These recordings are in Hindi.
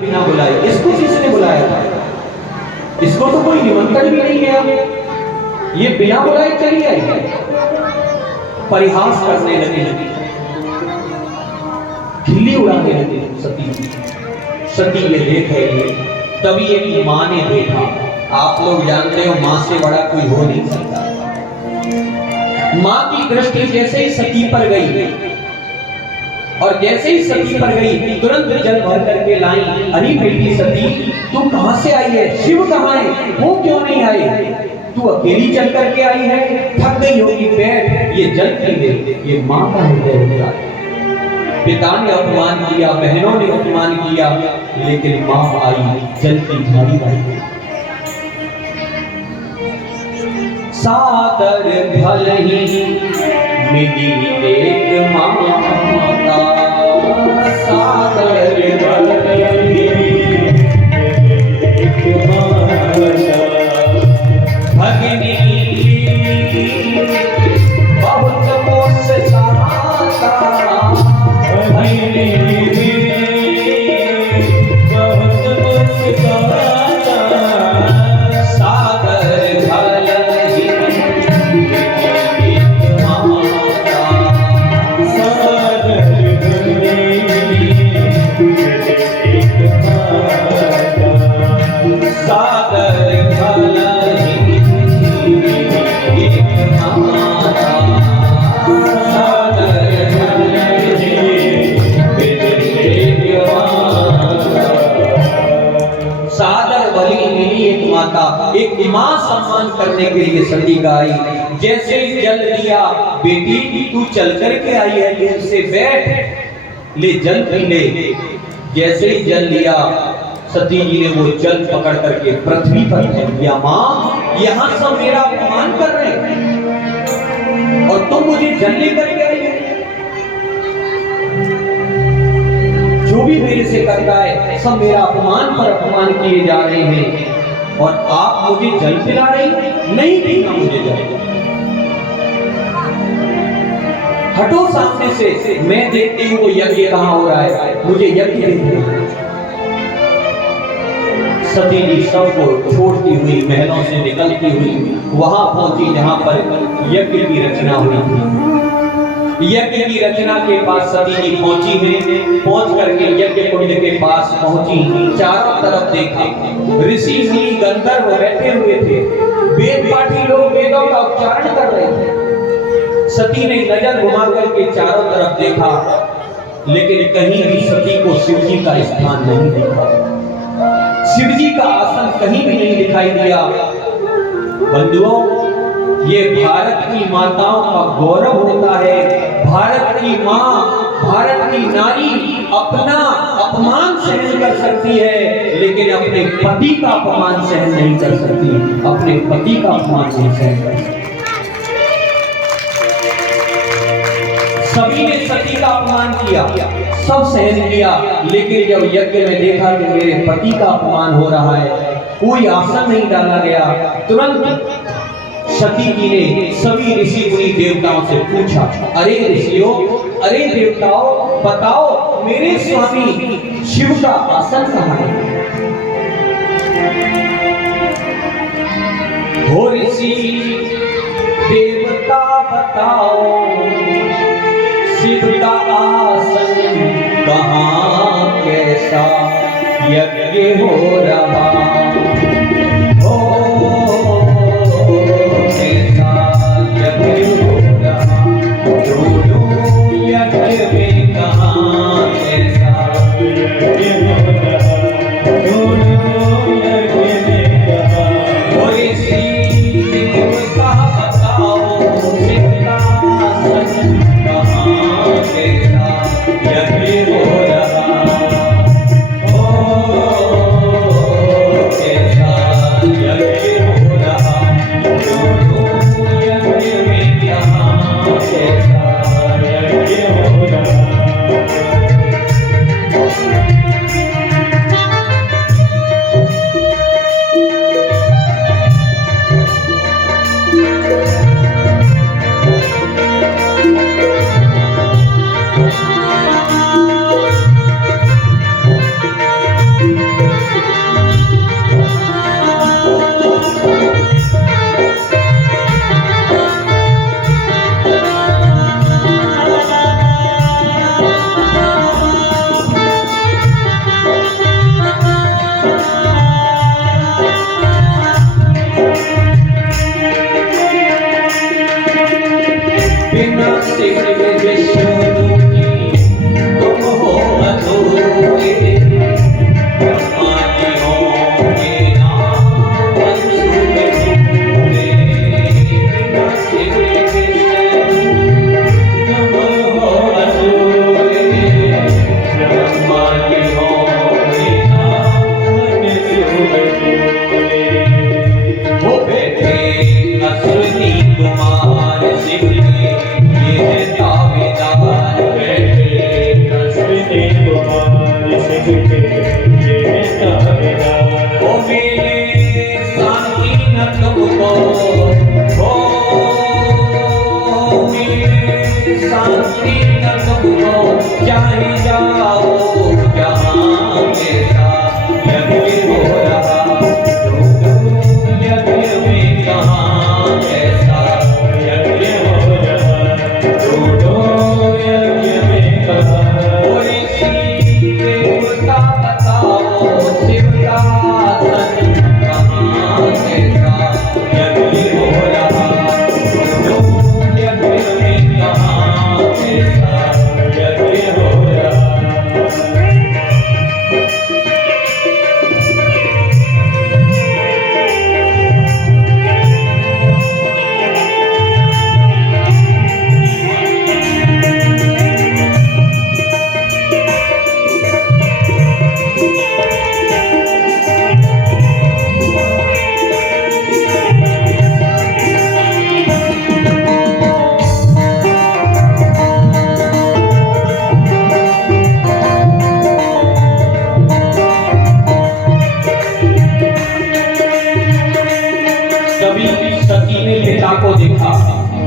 बिना बुलाए। इसको किसने बुलाया था? इसको तो कोई निमंत्रण भी नहीं गया, ये बिना बुलाए चली आई। परिहास करने लगे, खिल्ली उड़ाने लगे सती ये देख रही है। तभी एक मां ने देखा। आप लोग जानते हो मां से बड़ा कोई हो नहीं सकता। मां की दृष्टि जैसे ही सती पर गई और जैसे ही सती पर गई तुरंत जल भर करके लाई। अरे बेटी सती, तू कहां से आई है? शिव कहां है? वो क्यों नहीं आई? तू अकेली चल करके आई है? थक गई होगी, बैठ, ये जल पी ले। ये मां का हृदय होता है। पिता ने अपमान किया, बहनों ने अपमान किया, लेकिन मां आई, जल की झाड़ी आई। सादर भल ही मिली एक माता, सादर भल ही एक माता, भगिनी बहुत मुस्कुराता, भगिनी बहुत मुस्कुराता, सादर भल एक मां सम्मान करने के लिए सती का आई। जैसे ही जल दिया, बेटी तू चल करके आई है, दूर से बैठ, ले जल पी ले। जैसे ही जल लिया, सती जी ने वो जल पकड़ करके पृथ्वी पर फेंक दिया। मां, यहां सब मेरा अपमान कर रहे हैं और तुम मुझे जल लेकर के आई है। जो भी मेरे से करता है सब मेरा अपमान पर अपमान किए जा रहे हैं और आप मुझे जल पिला रही? नहीं पीना मुझे जल, हटो सामने से, मैं देखती हूँ वो यज्ञ कहां हो रहा है, मुझे यज्ञ देखना। सती जी सबको छोड़ती हुई, महलों से निकलती हुई वहां पहुंची जहां पर यज्ञ की रचना हुई थी। यज्ञ की रचना के पास सती जी पहुंची है। पहुंच करके यज्ञ कुंड के पास पहुंची, चारों तरफ देखा, ऋषि मुनि गंधर्व बैठे हुए थे, वेद पाठी लोग वेदों का उच्चारण कर रहे थे। सती ने नजर घुमा करके चारों तरफ देखा, लेकिन कहीं भी सती को शिव जी का स्थान नहीं दिखा। शिव जी का आसन कहीं भी नहीं दिखाई दिया। बंधुओं, ये भारत की माताओं का गौरव होता है। भारत की मां, भारत की नारी अपना अपमान सहन कर सकती है, लेकिन अपने पति का अपमान सहन नहीं कर सकती। अपने पति का अपमान नहीं सहन कर सकती। सभी ने सती का अपमान किया, सब सहन किया, लेकिन जब यज्ञ में देखा कि मेरे पति का अपमान हो रहा है, कोई आसन नहीं डाला गया। तुरंत सती जी ने सभी ऋषि मुनि देवताओं से पूछा, अरे ऋषियों, अरे देवताओं, बताओ मेरे स्वामी शिव का आसन कहां है? हो ऋषि देवता बताओ, शिव का आसन कहां, कैसा यज्ञ हो रहा हो,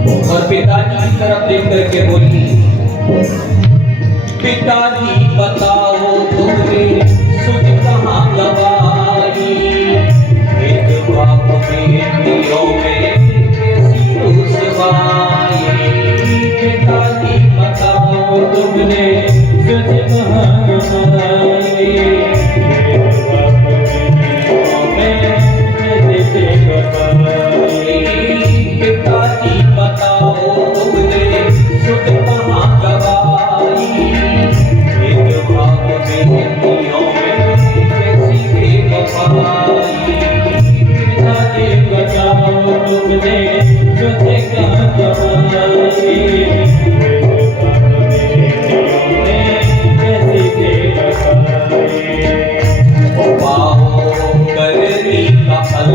और पिताजी की तरफ देख करके बोली, पिताजी बताओ तुमने सुध कहाँ गवाई, भेदभाव बेटियों में कैसी रुसवाई। पिताजी बताओ तुमने सुध कहाँ गवाई, भेदभाव बेटियों में कैसी रुसवाई। पिताजी बताओ तुमने सुध कहाँ गवाई, भेदभाव बेटियों में कैसी बेवफाई। पिताजी बताओ तुमने सुध कहाँ गवाई, भेदभाव बेटियों में कैसी बेवफाई। बाहों करनी का फल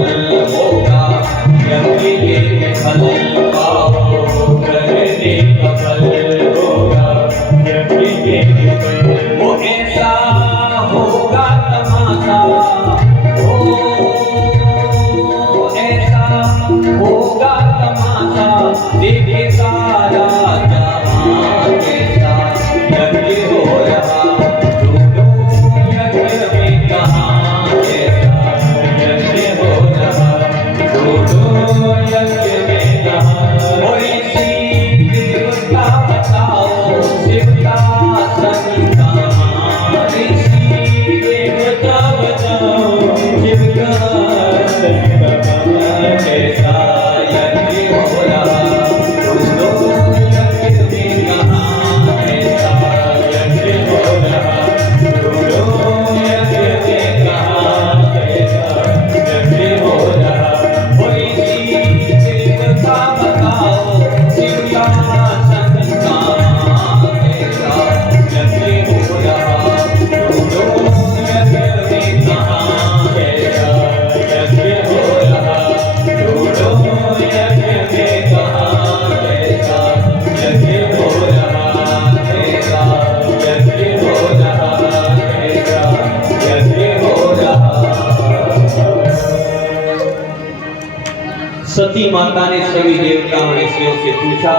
होगा यज्ञ के फल, बाहों करने का फल होगा यज्ञ के फल। वो ऐसा होगा तमाशा, ओ ऐसा होगा तमाशा, देखे सारा जहां कैसा यज्ञ हो रहा। ढूंढो यज्ञ में कहाँ कैसा यज्ञ हो रहा, ढूंढो यज्ञ में कहाँ। और इसी देवता बताओ शिवता सती कहाँ, इसी देवता बताओ शिवता सती कहाँ कैसा यज्ञ हो रहा। ढूंढो यज्ञ में कहाँ कैसा यज्ञ हो रहा, ढूंढो यज्ञ में कहाँ कैसा यज्ञ हो रहा। और इसी देवता बताओ शिवता सती कहाँ कैसा यज्ञ हो रहा। ढूंढो यज्ञ में कहाँ कैसा यज्ञ हो रहा, ढूंढो यज्ञ में कहाँ कैसा यज्ञ हो रहा, कैसा यज्ञ हो रहा, कैसा यज्ञ हो रहा। सती माता ने सभी देवताओं ऋषियों से पूछा,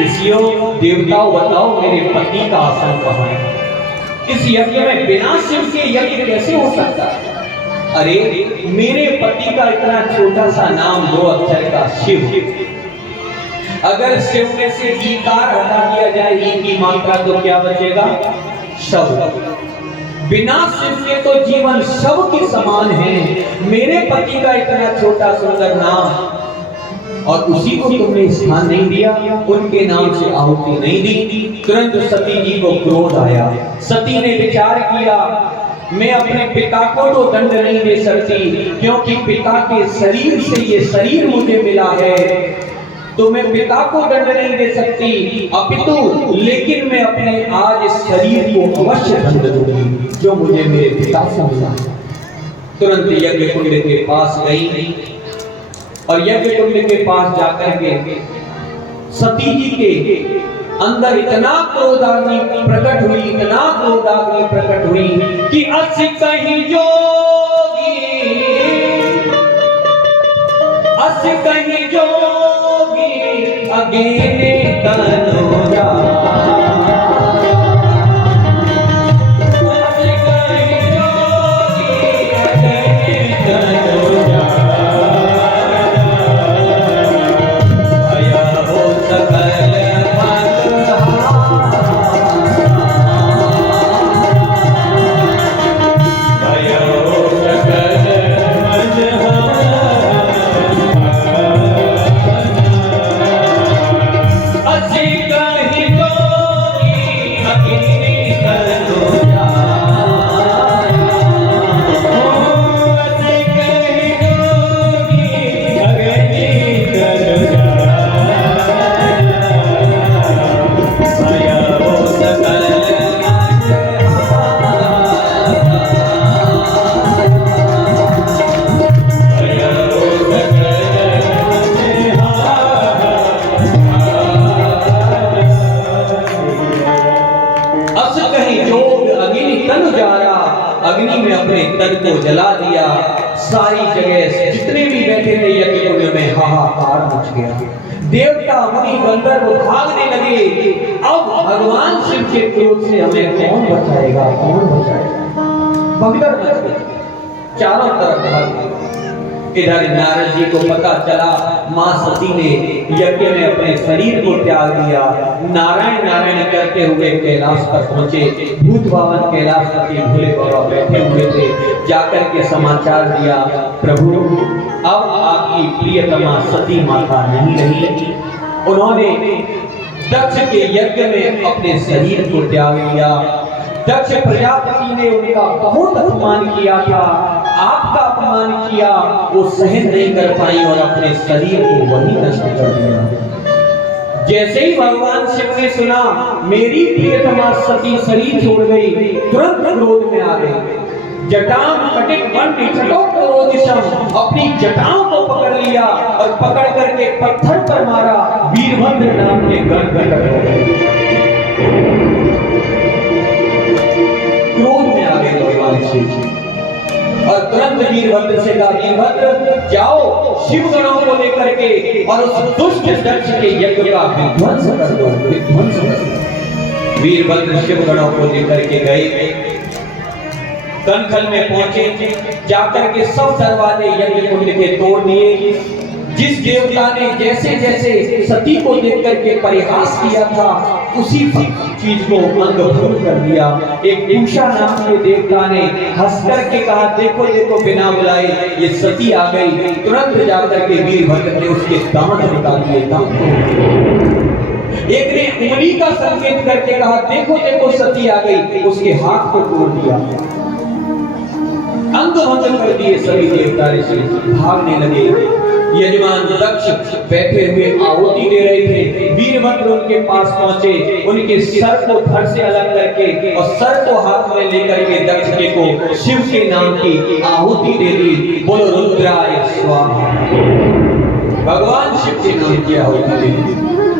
ऋषियों देवताओं बताओ मेरे पति का आसन कहाँ है, इस यज्ञ में बिना शिव के यज्ञ कैसे हो सकता है। अरे मेरे पति का इतना छोटा सा नाम 2 अक्षर का शिव, अगर शिव में से ईकार हटा दिया जाए ई की मात्रा तो क्या बचेगा, शव। बिना शिव के तो जीवन शव के समान है। मेरे पति का इतना छोटा सुंदर नाम, और उसी को तुमने स्थान नहीं दिया, उनके नाम से आहुति नहीं दी। तुरंत सती जी को क्रोध आया। सती ने विचार किया, मैं अपने पिता को तो दंड नहीं दे सकती, क्योंकि पिता के शरीर से ये शरीर मुझे मिला है, तो मैं पिता को दंड नहीं दे सकती अपितु, लेकिन मैं अपने आज इस शरीर को अवश्य दंड दूंगी जो मुझे मेरे पिता से मिला। तुरंत यज्ञ कुंड के पास गई और यज्ञ कुंड के पास जाकर के सती जी के अंदर इतना क्रोधाग्नि प्रकट हुई, इतना क्रोधाग्नि प्रकट हुई कि अस कहीं जोगी, अस कहीं जोगी अगेने तनोजा। अग्नि में अपने तन को जला दिया। सारी जगह जितने भी बैठे थे यज्ञ कुंड में हाहाकार मच गया। देवता मुनि गंधर्व भागने लगे। अब भगवान शिव के क्रोध से हमें कौन बचाएगा, कौन बचाएगा? भगदड़ मच गई, चारों तरफ भाग गए। इधर नारद जी को पता चला मां सती ने यज्ञ में अपने शरीर को त्याग दिया। नारायण नारायण करते हुए कैलाश पर पहुंचे। भूत भवन कैलाशपति भोले बाबा बैठे हुए थे। जाकर के समाचार दिया, प्रभु अब आपकी प्रियतमा सती माता नहीं रही। उन्होंने दक्ष के यज्ञ में अपने शरीर को त्याग दिया। दक्ष प्रजापति ने उनका बहुत अपमान किया था, आपका अपमान किया, वो सहन नहीं कर पाई और अपने शरीर को वही नष्ट कर दिया। जैसे ही भगवान शिव ने सुना मेरी प्रियतमा सती शरीर छोड़ गई, तुरंत क्रोध में आ गए। जटाम कटित वंडी चटोपरोदिशम, अपनी जटाओं को पकड़ लिया और पकड़ करके पत्थर पर मारा। वीरभद्र नाम के गण प्रकट हो गए। क्रोध में आ गए भगवान शिव और तुरंत वीरभद्र से कहा, वीरभद्र जाओ शिव गणों को लेकर के और उस दुष्ट दक्ष के यज्ञ का विध्वंस कर दो, विध्वंस कर दो। वीरभद्र शिव गणों को लेकर के गए, कनखल में पहुंचे। जाकर के सब दरवाजे यज्ञ कुंड के तोड़ दिए। जिस देवता ने जैसे जैसे सती को देख करके परिहास किया था, उसी चीज को अंगभंग कर दिया। एक उषा नाम के देवता ने हंस करके कहा, देखो देखो बिना बुलाए ये सती आ गई। तुरंत जाकर के वीरभद्र ने उसके दांत निकाल दिए, दांत। एक ने उंगली का संकेत करके कहा, देखो देखो सती आ गई, उसके हाथ को तोड़ दिया। अंग भंग कर दिए सभी देवता ऋषि, भागने लगे। यजमान दक्ष बैठे हुए आहुति दे रहे थे। वीरभद्र उनके पास पहुंचे, उनके सर को धड़ से अलग करके और सर को हाथ में लेकर के दक्ष के को शिव के नाम की आहुति दे दी। बोलो रुद्राय स्वाहा। भगवान शिव के नाम की आहुति दे दी।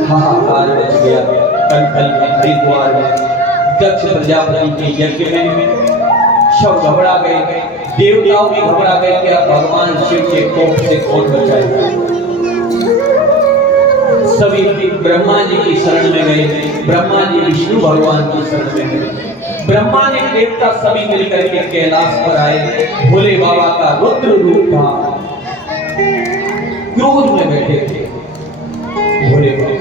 हाहाकार मच गया कनखल में, हरिद्वार में, दक्ष प्रजापति के यज्ञ में। सब घबरा गए, देवताओं भी घबरा गए कि अब भगवान शिव के कोप से कौन बचाएगा। सभी ब्रह्मा जी की शरण में गए। ब्रह्मा जी विष्णु भगवान की शरण में गए। ब्रह्मा ने देवता सभी मिलकर के कैलाश पर आए। भोले बाबा का रुद्र रूप था, क्रोध में बैठे थे भोले बाबा।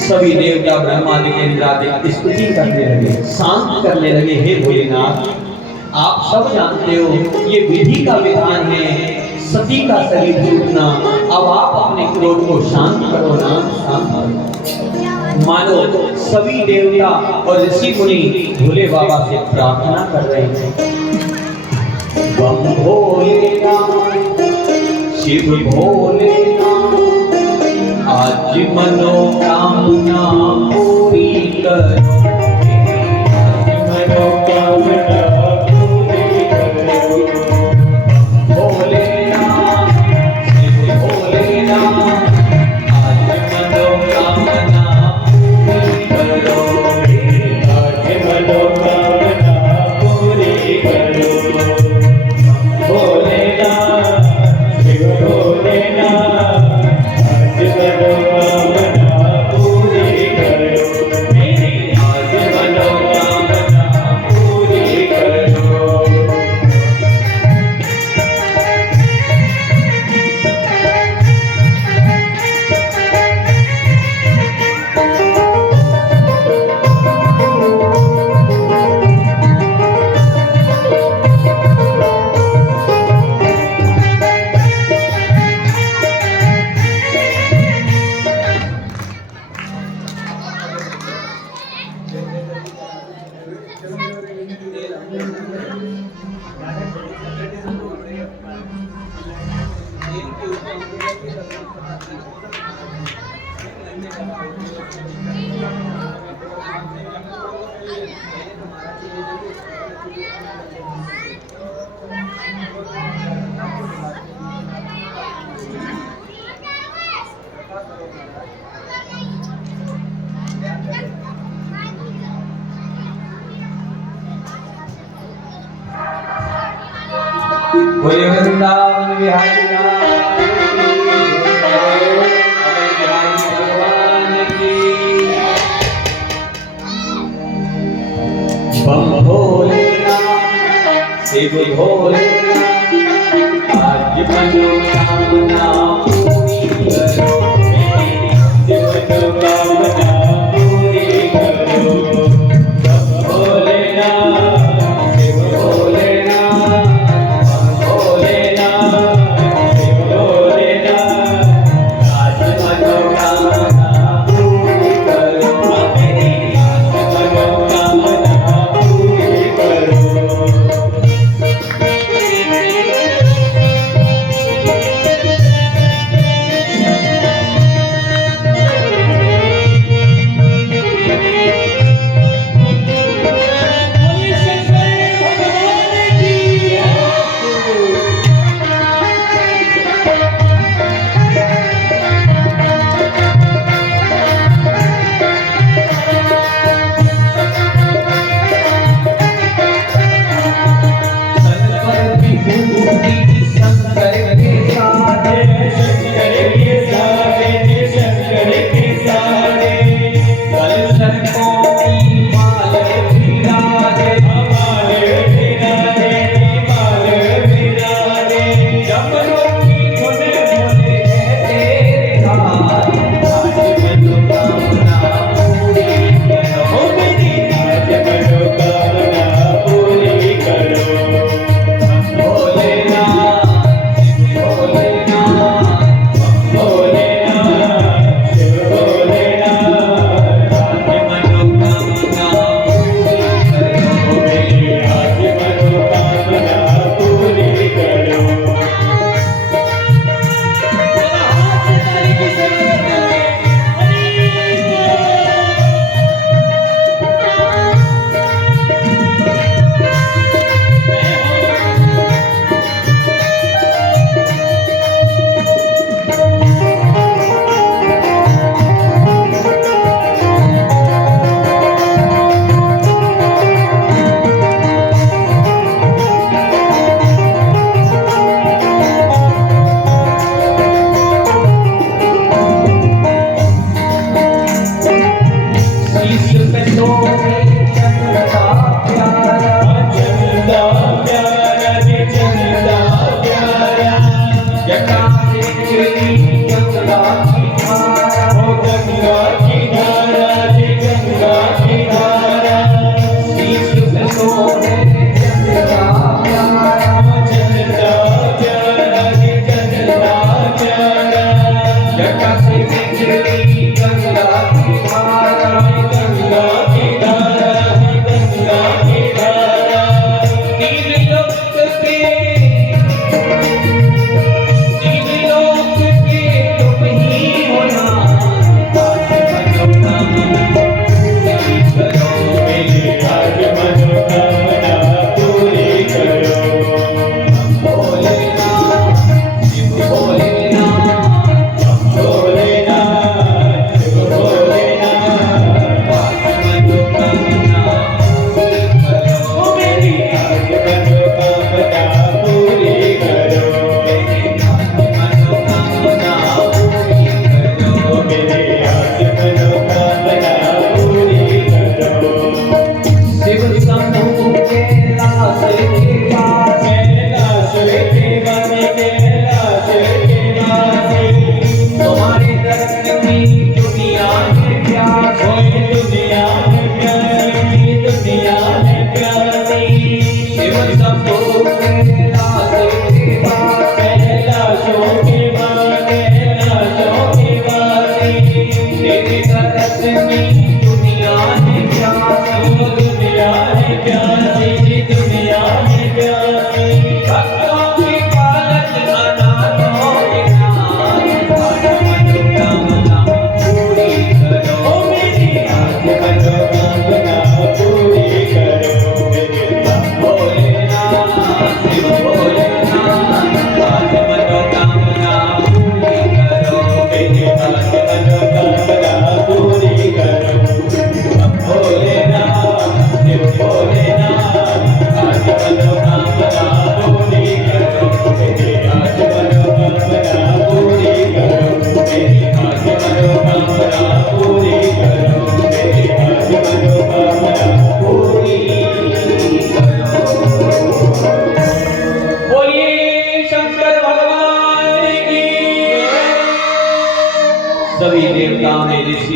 सभी देवता ब्रह्मादि इंद्रादि स्तुति करने लगे, शांत करने लगे। हे भोलेनाथ, आप सब जानते हो ये विधि का विधान है, सती का शरीर टूटना। अब आप अपने क्रोध को शांत करो ना, शांत करो। मानो सभी देवता और ऋषि मुनि भोले बाबा से प्रार्थना कर रहे थे। बम भोलेनाथ, शिव भोलेनाथ, आज मनोकामना पूरी करो, मनोकामना पूरी करो। भोलेनाथ, शिव भोलेनाथ, आज मनोकामना पूरी करो, आज मनोकामना पूरी करो। भोलेनाथ, शिव भोलेनाथ, बोले वृंदावन बिहारी लाल। बिहारी भगवान की। बम भोलेनाथ शिव भोलेनाथ आज मनोकामना पूरी करो मेरी मनोकामना पूरी करो। बम भोलेनाथ शिव भोलेनाथ बम भोलेनाथ शिव भोलेनाथ आज मनोकामना पूरी करो मेरी मनोकामना पूरी करो।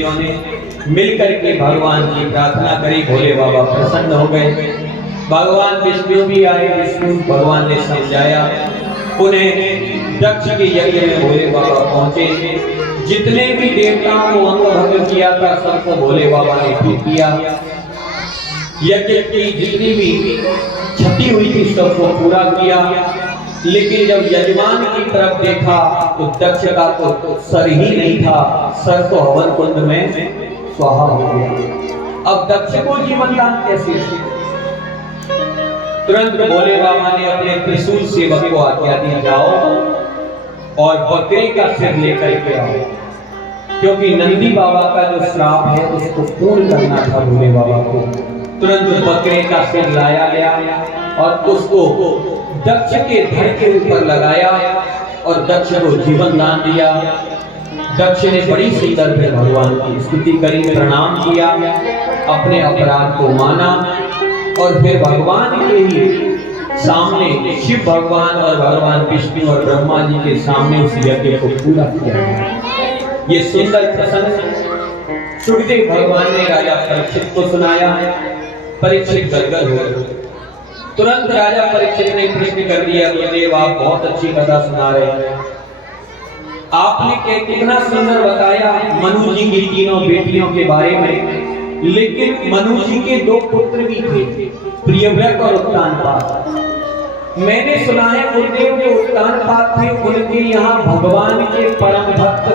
ऋषियों ने मिलकर के भगवान की प्रार्थना करी। भोले बाबा प्रसन्न हो गए। भगवान विष्णु भी आए। विष्णु भगवान ने समझाया। उन्हें दक्ष के यज्ञ में भोले बाबा पहुंचे। जितने भी देवताओं को अंग भंग किया था सबको भोले बाबा ने ठीक किया। यज्ञ की जितनी भी क्षति हुई थी सबको पूरा किया। लेकिन जब यजमान की तरफ देखा तो दक्ष का तो सर ही नहीं था। सर तो हवन कुंड में स्वाहा हो गया। अब दक्ष को जीवन दान कैसे? तुरंत भोले बाबा ने अपने त्रिशूल सेवक को आज्ञा दी, जाओ और बकरे का सिर लेकर के आओ, क्योंकि नंदी बाबा का जो श्राप है उसको पूर्ण करना था भोले बाबा को। तुरंत बकरे का सिर लाया गया और उसको दक्ष के धड़ के ऊपर लगाया और दक्ष को जीवन दान दिया। दक्ष ने बड़ी सुंदर में भगवान की स्तुति करी, प्रणाम किया, अपने अपराध को माना और फिर भगवान के ही सामने शिव भगवान और भगवान विष्णु और ब्रह्मा जी के सामने उस यज्ञ को पूरा किया। ये सुंदर प्रसंग सुखदेव भगवान ने राजा परीक्षित को सुनाया। परीक्षित गदगद हो गए। तुरंत राजा परीक्षित ने प्रश्न कर दिया, गुरुदेव आप बहुत अच्छी कथा सुना रहे हैं। आपने कितना सुंदर बताया मनु जी की तीनों बेटियों के बारे में, लेकिन मनु जी के दो पुत्र भी थे, प्रियव्रत और उत्तानपाद। मैंने सुना है गुरुदेव जो उत्तानपाद थे उनके यहाँ भगवान के परम भक्त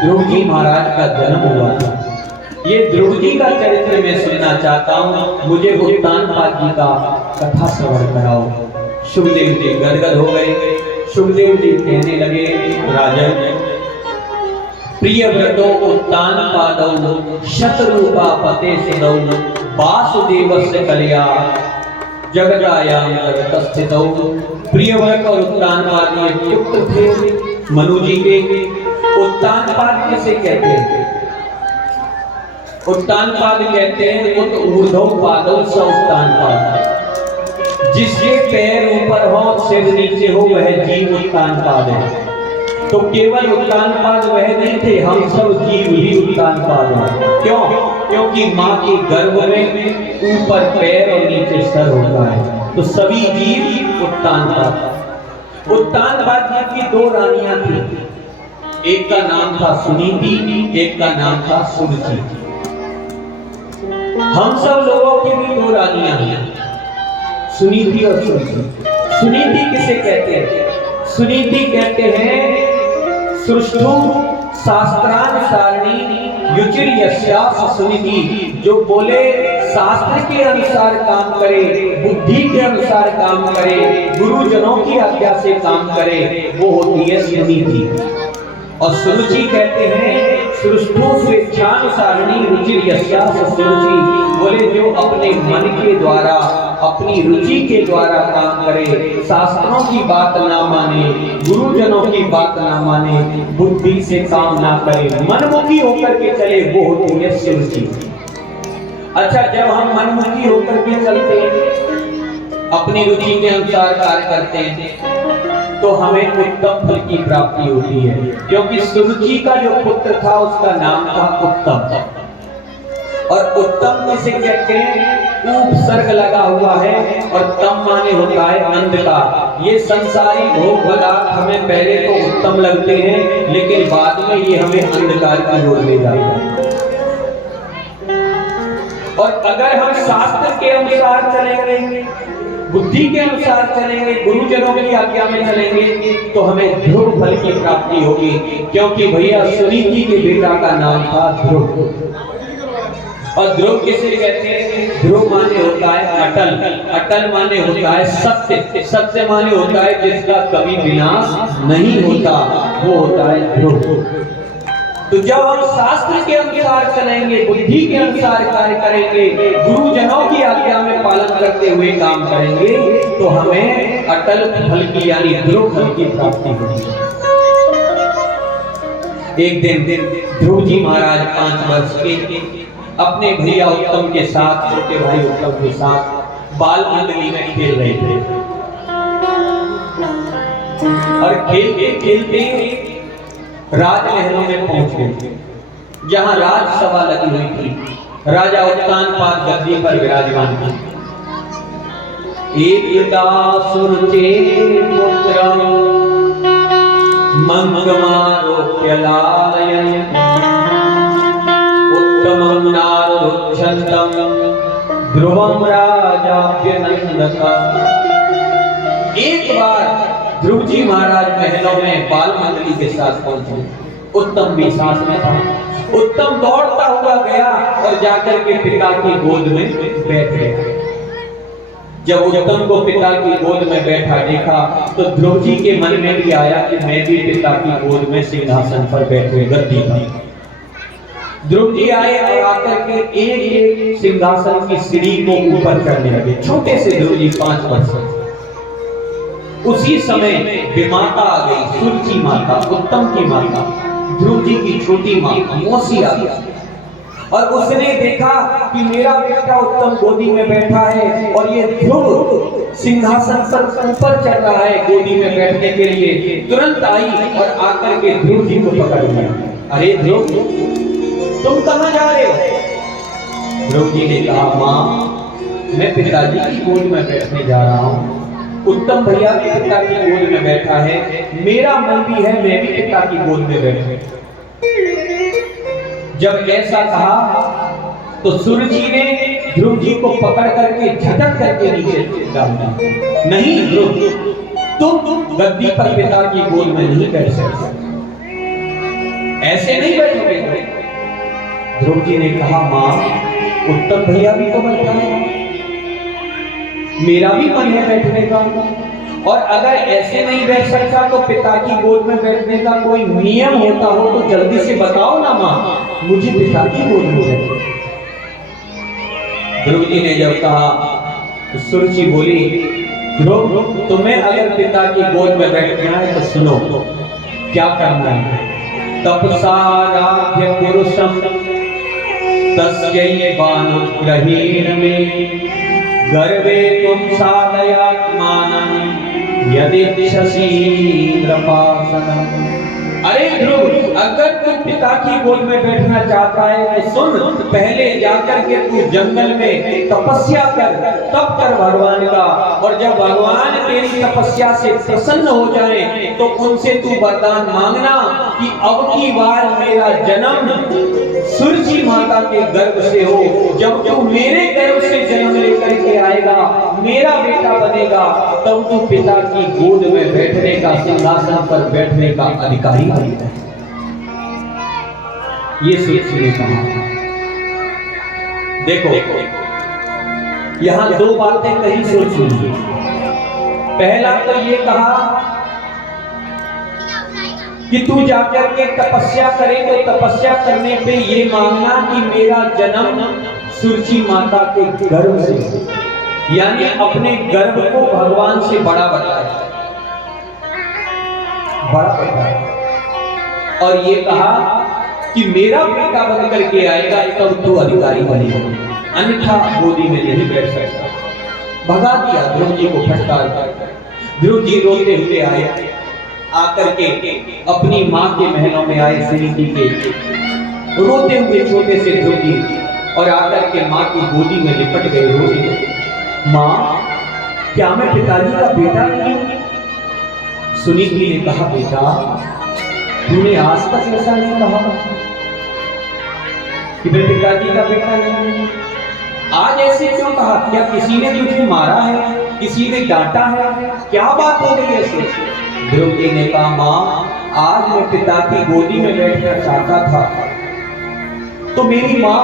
ध्रुव जी महाराज का जन्म हुआ था। ये ध्रुव जी का चरित्र मैं सुनना चाहता हूँ। मुझे उत्तानपाद जी का कथा श्रवण कराओ। सुखदेव जी गदगद हो गए। सुखदेव जी कहने लगे, राजन प्रियव्रतो उत्तानपादौ शतरूपा पते सदौ वासुदेवस्य कल्या जगदायां जगतस्थितौ। प्रियव्रत और उत्तानपाद ये पुत्र थे मनु जी के। उत्तानपाद किसे कहते हैं? उत्तानपाद कहते हैं उत ऊर्ध्व पादौ स उत्तानपाद। जिसके पैर ऊपर हो सिर नीचे हो वह जीव उत्तानपाद है। तो केवल उत्तानपाद वह नहीं थे, हम सब जीव ही उत्तानपाद हैं। क्यों? क्योंकि माँ के गर्भ में ऊपर पैर और नीचे सर होता है, तो सभी जीव उत्तानपाद। उत्तानपाद जी की दो रानियां थी। एक का नाम था सुनीति, एक का नाम था सुरुचि। हम सब लोगों की भी दो रानियां हैं, सुनीति और सुरुचि। सुनीति किसे कहते हैं? सुनीति कहते हैं सृष्टु शास्त्रानुसारिणी युचिर यस्यास सुनीति। जो बोले शास्त्र के अनुसार काम करे, बुद्धि के अनुसार काम करे, गुरुजनों की आज्ञा से काम करे, वो होती है सुनीति। और सुरुचि कहते हैं सृष्टु स्वेच्छानुसारिणी रुचिर यस्यास सुरुचि। बोले जो अपने मन के द्वारा, अपनी रुचि के द्वारा काम करे, शास्त्रों की बात ना माने, गुरुजनों की बात ना माने, बुद्धि से काम ना करे, मनमुखी होकर के चले, वो होती है सुरुचि। अच्छा, जब हम मनमुखी होकर के चलते हैं, अपनी रुचि के अनुसार कार्य करते हैं, तो हमें उत्तम फल की प्राप्ति होती है। क्योंकि सुरुचि का जो पुत्र था उसका नाम था उत्तम। और उत्तम किसे कहते हैं? उपसर्ग लगा हुआ है और तम माने होता है अंधकार। ये संसारी भोग पदार्थ हमें पहले तो उत्तम लगते हैं, लेकिन बाद में ये हमें अंधकार की ओर ले जाता है। और अगर हम शास्त्र के अनुसार चलेंगे, बुद्धि के अनुसार चलेंगे, गुरुजनों की आज्ञा में चलेंगे, तो हमें ध्रुव फल की प्राप्ति होगी। क्योंकि भैया सुनीति के बेटा का नाम था ध्रुव। और ध्रुव किसे कहते हैं? ध्रुव माने होता है अटल, अटल माने होता है सत्य, सत्य माने होता है जिसका कभी विनाश नहीं होता, वो होता है ध्रुव। तो जब हम शास्त्र के अनुसार चलेंगे, बुद्धि के अनुसार कार्य करेंगे, गुरुजनों की आज्ञा में पालन करते हुए काम करेंगे, तो हमें अटल फल की यानी ध्रुव फल की प्राप्ति होगी। एक दिन ध्रुव जी महाराज 5 वर्ष के अपने भैया उत्तम के साथ, छोटे भाई उत्तम के साथ बाल मंडली में खेल रहे थे। और खेलते खेलते राजमहलों में पहुंच गए। जहां राजसभा लगी हुई थी। राजा उत्तानपाद गद्दी पर विराजमान थे। एकदा सुरचे पुत्र मंगमारोप्य लालयन् उत्तमं नारदुच्छन्दं ध्रुवं राजाभ्यनन्दत। एक बार ध्रुव जी महाराज महलों में बाल मंडली के साथ पहुंचे। उत्तम भी साथ में था। उत्तम दौड़ता हुआ गया और जाकर के पिता की गोद में बैठ गया। जब उत्तम को पिता की गोद में बैठा देखा तो ध्रुव जी के मन में भी आया कि मैं भी पिता की गोद में सिंहासन पर बैठे गद्दी पर। ध्रुव जी आए और आकर के एक एक सिंहासन की सीढ़ी को ऊपर करने लगे। छोटे से ध्रुव जी 5 वर्ष। उसी समय विमाता आ गई, सुरची माता, उत्तम की माता, ध्रुव जी की छोटी माँ मौसी आ गई और उसने देखा कि मेरा बेटा उत्तम गोदी में बैठा है और ये ध्रुव सिंहासन पर ऊपर चढ़ रहा है गोदी में बैठने के लिए। तुरंत आई और आकर के ध्रुव जी को पकड़ लिया। अरे ध्रुव, तुम कहां जा रहे हो? ध्रुव जी ने कहा, माँ मैं पिताजी की गोद में बैठने जा रहा हूँ। उत्तम भैया भी पिता की गोद में बैठा है, मेरा मन भी है मैं भी पिता की गोद में बैठूं। जब ऐसा कहा तो सूर्य जी ने ध्रुव जी को पकड़ करके झटक करके नीचे डाल दिया। नहीं ध्रुव, तुम गद्दी पर पिता की गोद में नहीं बैठ सकते, ऐसे नहीं बैठोगे। ध्रुव जी ने कहा, मां उत्तम भैया भी तो बैठा है, मेरा भी मन है बैठने का, और अगर ऐसे नहीं बैठ सकता तो पिता की गोद में बैठने का कोई नियम होता हो तो जल्दी से बताओ ना मां, मुझे पिता की गोद में बैठना। ध्रुव जी ने जब कहा तो सुरची बोली, ध्रुव तुम्हें अगर पिता की गोद में बैठना है तो सुनो क्या करना है। तपसाराध्य पुरुषम तस्यैवानुग्रहेण मे गर्वे तुम साधयात्मानं यदिच्छसि इंद्रपासनम्। अरे ध्रुव, अगर तू पिता की गोद में बैठना चाहता है तो सुन, पहले जाकर के तू जंगल में तपस्या कर, तप कर भगवान का, और जब भगवान तेरी तपस्या से प्रसन्न हो जाए तो उनसे तू वरदान मांगना कि अब की बार मेरा जन्म सूर्य माता के गर्भ से हो। जब तू मेरे गर्भ से जन्म लेकर के आएगा, मेरा बेटा बनेगा, तब तू पिता की गोद में बैठने का, सिंहासन पर बैठने का अधिकारी बनेगा। ये सूर्य ने कहा। देखो यहां 2 बातें कही सूर्य ने। पहला तो ये कहा कि तू जाकर के तपस्या करे तो तपस्या करने पे ये मांगना कि मेरा जन्म सूर्य माता के गर्भ से, यानी अपने गर्भ को भगवान से बड़ा बताए, बड़ा बताए। और ये कहा कि मेरा बेटा बन करके आएगा तब तू अधिकारी बनेगा, अन्यथा गोदी में नहीं बैठ सकता। भगा दिया ध्रुव जी को फटकार कर। ध्रुव जी रोते हुए आए, आकर के अपनी माँ के महलों में आए, सुनीति के रोते हुए छोटे से ध्रुव जी, और आकर के माँ की गोदी में लिपट गए रोते। माँ क्या मैं पिताजी का बेटा नहीं? सुनीति ने कहा, बेटा तूने आज तक ऐसा नहीं कहा कि मैं पिताजी का बेटा नहीं। आज ऐसे क्यों कहा? क्या किसी ने तुझे मारा है, किसी ने डांटा है, क्या बात हो गई ऐसे? ध्रुव जी ने कहा, मां आज मैं पिता की गोदी में बैठना चाहता था तो मेरी माँ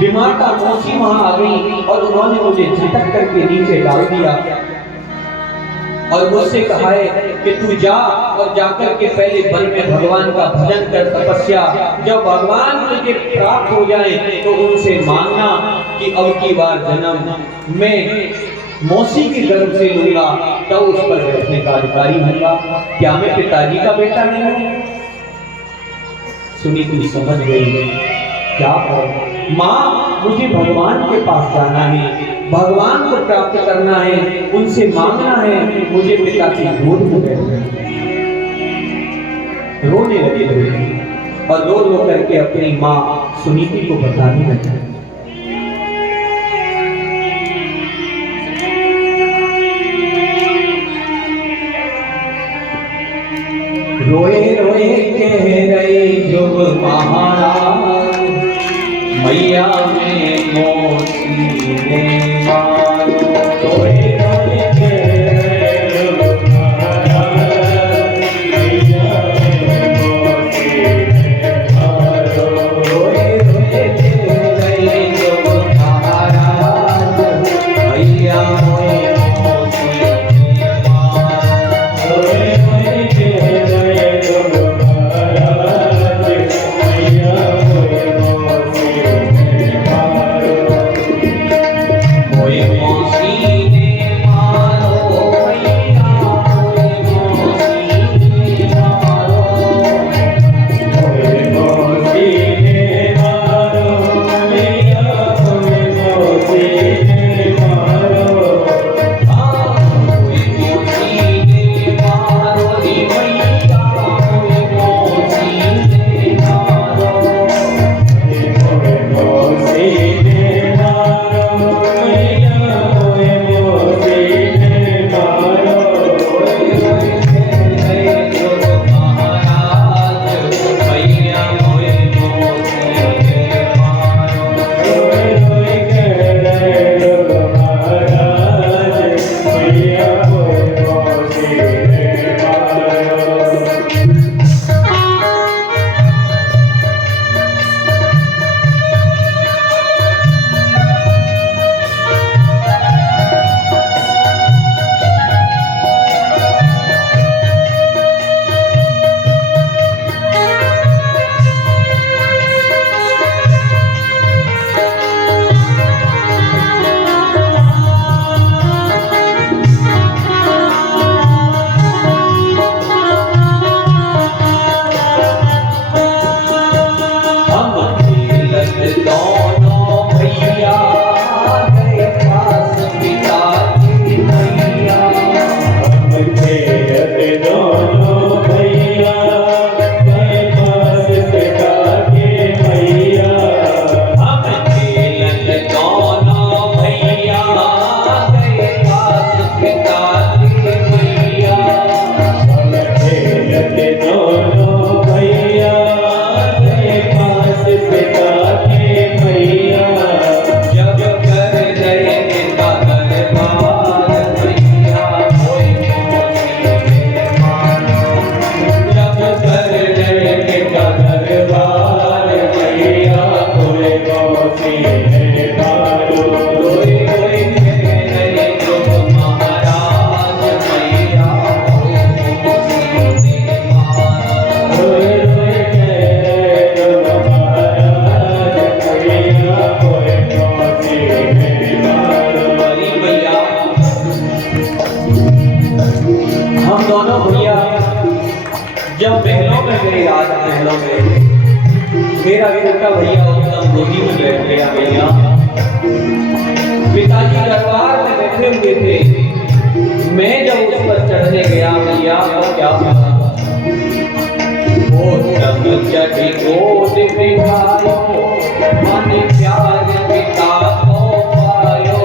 विमाता मौसी वहां आ गई और उन्होंने मुझे झटक करके नीचे डाल दिया और मुझसे कहा है कि तू जा और जाकर के पहले वन में भगवान का भजन कर, तपस्या। जब भगवान तुझे प्राप्त हो जाए तो उनसे मांगना कि अब की बार जन्म मैं मौसी के गर्भ से लूंगा, तब उस पर बैठने का अधिकारी होगा। क्या मैं पिताजी का बेटा नहीं हूं? सुनीति समझ गई क्या करूं? माँ मुझे भगवान के पास जाना है, भगवान को प्राप्त करना है, उनसे मांगना है, मुझे पिता की गोद में बैठना है। रोने लगे ध्रुव जी। और रो रो करके अपनी माँ सुनीति को बताने लगा। रोए रोए कह रहे जुग महाराज, मैया में मोती ने मारो। रोए रोए कह रहे जुग महाराज, मैया में मोती ने मारो। रोए रोए कह रहे जुग महाराज, मैया में मोती ने मारो। रोए रोए कह जब महलों में गए, राज महलों में, मेरा छोटा भैया उत्तम गोदी में बैठ गया। भैया पिताजी दरबार में बैठे हुए थे, मैं जब उस पर चढ़ने गया भैया तो क्या हुआ, वो तब चढ़ी गोद में आयो, मन प्यार पिता को पायो।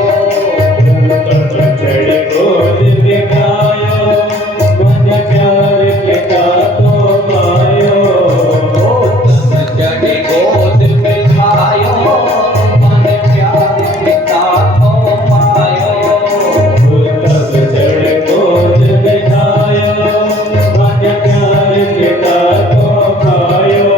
तब चढ़ी गोद में आयो, मन प्यार पिता को पायो। तब चढ़ी गोद में आयो, मन प्यार पिता को पायो। तब चढ़ी गोद में आयो, मन प्यार पिता को पायो।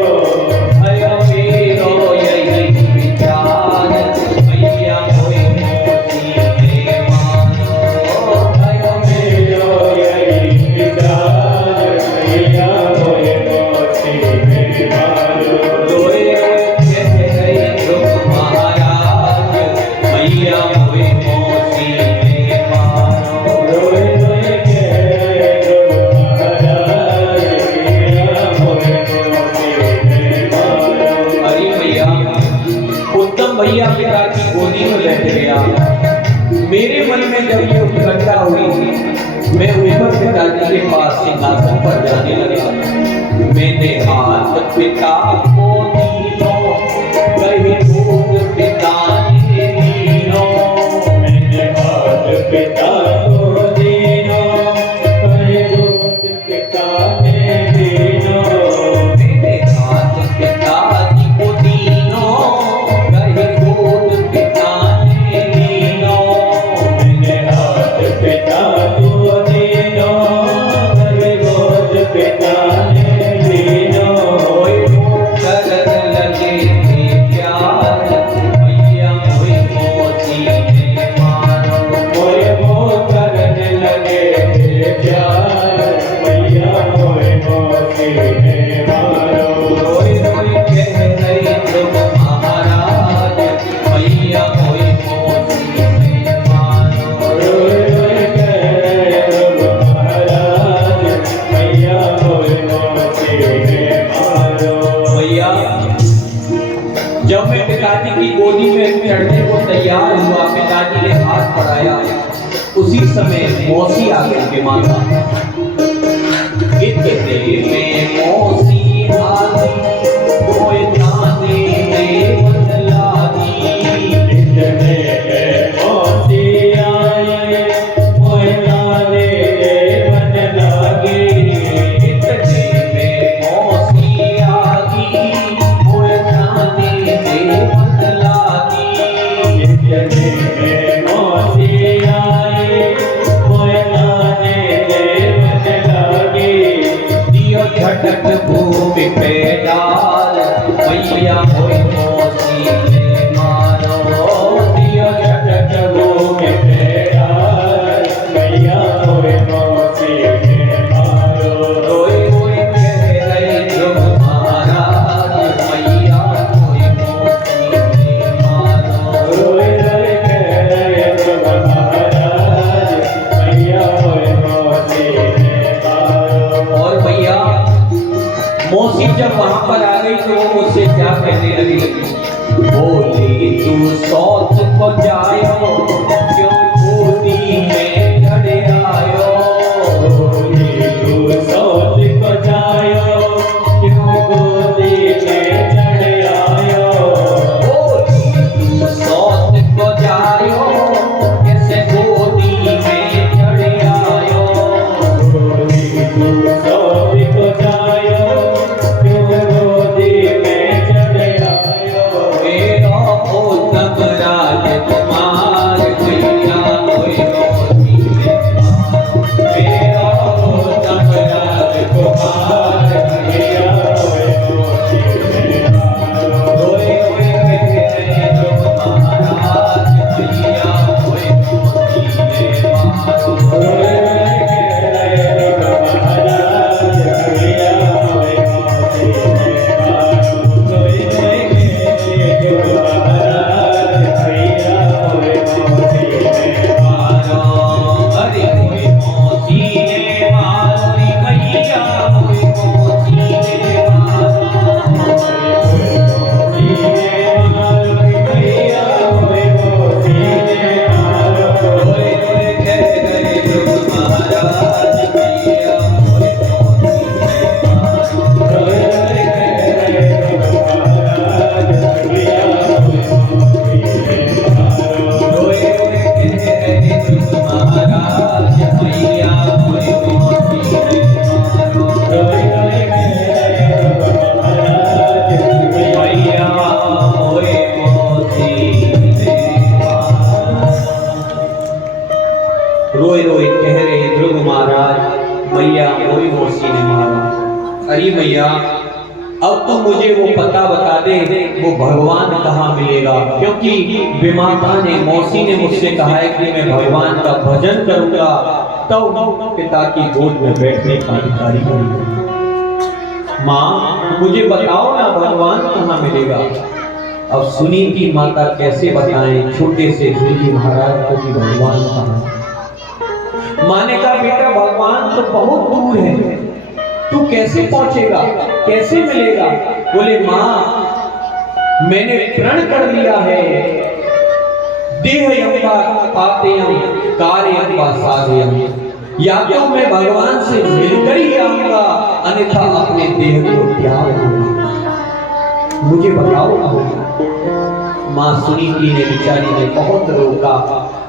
मैं ऊपर पिताजी के पास सिंहासन पर जाने लगा। मैंने हाथ पिता को दीनो, कहे दूध पिता ने दीनो। मैंने हाथ पिता को दीनो, कहे दूध पिता ने दीनो। मैंने हाथ पिताजी को दीनो, कहे दूध पिता ने दीनो। मैंने हाथ पिता को दीनो, कहे दूध पिता ने दीनो। करन लगे थे प्यार, मैया मोई मोती ने मारो। मोए मोह करने लगे थे प्यार, मैया मोए मोती ने मारो। रोई रोई कह रही तुम महाराज, मैया मोई मोती ने मारो। रोए रोए कह तुम महाराज, मैया मोए मोती ने मारो। भैया, जब मैं पिताजी की गोदी में चढ़ने को तैयार हुआ, पिताजी ने हाथ बढ़ाया, उसी समय मौसी आ गई के माता। इतने में मौसी आ गई, कोई जाने में बदलागी। इतने में मौसी आई, मोए लाने मन लागी। इतने में मौसी आ गई, कोई जाने में बदलागी। इतने में मौसी आई, मोए लाने मन लागी। दियो झटक भूमि पे डाल, मैया मोई मौसी ने मारो। दियो झटक भूमि पे डाल, मैया मोए मौसी ने मारो। रोई रोई कह रही तुम महाराज, मैया मोई मौसी ने मारो। रोए रोए कह रहे तुम महाराज, मैया मोए मौसी ने मारो। और भैया, मौसी जब वहां पर आ गई तो वो मुझसे क्या कहने लगी? बोली तू सौत को जायो, क्यों गोदी में चढ़े आयो। बोली तू सौत को जायो, क्यों गोदी में चढ़ आयो। बोली तू सौत को जायो, कैसे गोदी में चढ़े आयो। बोली तू सौत को जायो, क्यों गोदी में चढ़ आयो। मेरा उत्तम राजकुमार, मैया मोई मोती ने मारो। मेरा उत्तम राजकुमार, मैया मोए मोती ने मारो। रोए रोए कह रहे तुम महाराज, मैया मोई मोती ने मारो। रोए रोए कह रहे तुम महाराज, मैया मोए मोती ने मारो। रोए रोए कह रहे तुम महाराज, मैया मोए मोती ने मारो। अरे मोई मौसी ने मारो, मैया मोई मौसी ने मारो। रोए रोए कह रहे तुम महाराज, मैया मोई मौसी ने मारो। रोए रोए कह रहे तुम महाराज, मैया मोई मौसी ने मारो। मैया मोई मौसी ने मारो। रोए रोए कह रहे ध्रुव महाराज, मैया मोई मौसी ने मारो। अरे मैया, अब तो मुझे वो पता बता दे, वो भगवान कहाँ मिलेगा, क्योंकि विमाता ने, मौसी ने मुझसे कहा है कि मैं भगवान का भजन करूंगा तब पिता की गोद में बैठने का अधिकारी करूंगा। माँ, मुझे बताओ ना, भगवान कहाँ मिलेगा। अब सुनी की माता कैसे बताएं छोटे से ध्रुव महाराज को कि भगवान कहाँ। माँ ने कहा, बेटा भगवान तो बहुत दूर है, तू कैसे पहुंचेगा, कैसे मिलेगा। बोले मां, मैंने प्रण कर लिया है, देह यंबा पातेयम कार्य यंबा साधयम। या तो मैं भगवान से मिलकर ही आऊंगा, अन्यथा अपने देह को त्याग दूंगा। मुझे बताओ ना। मां सुनीति ने बेचारी ने बहुत रोका,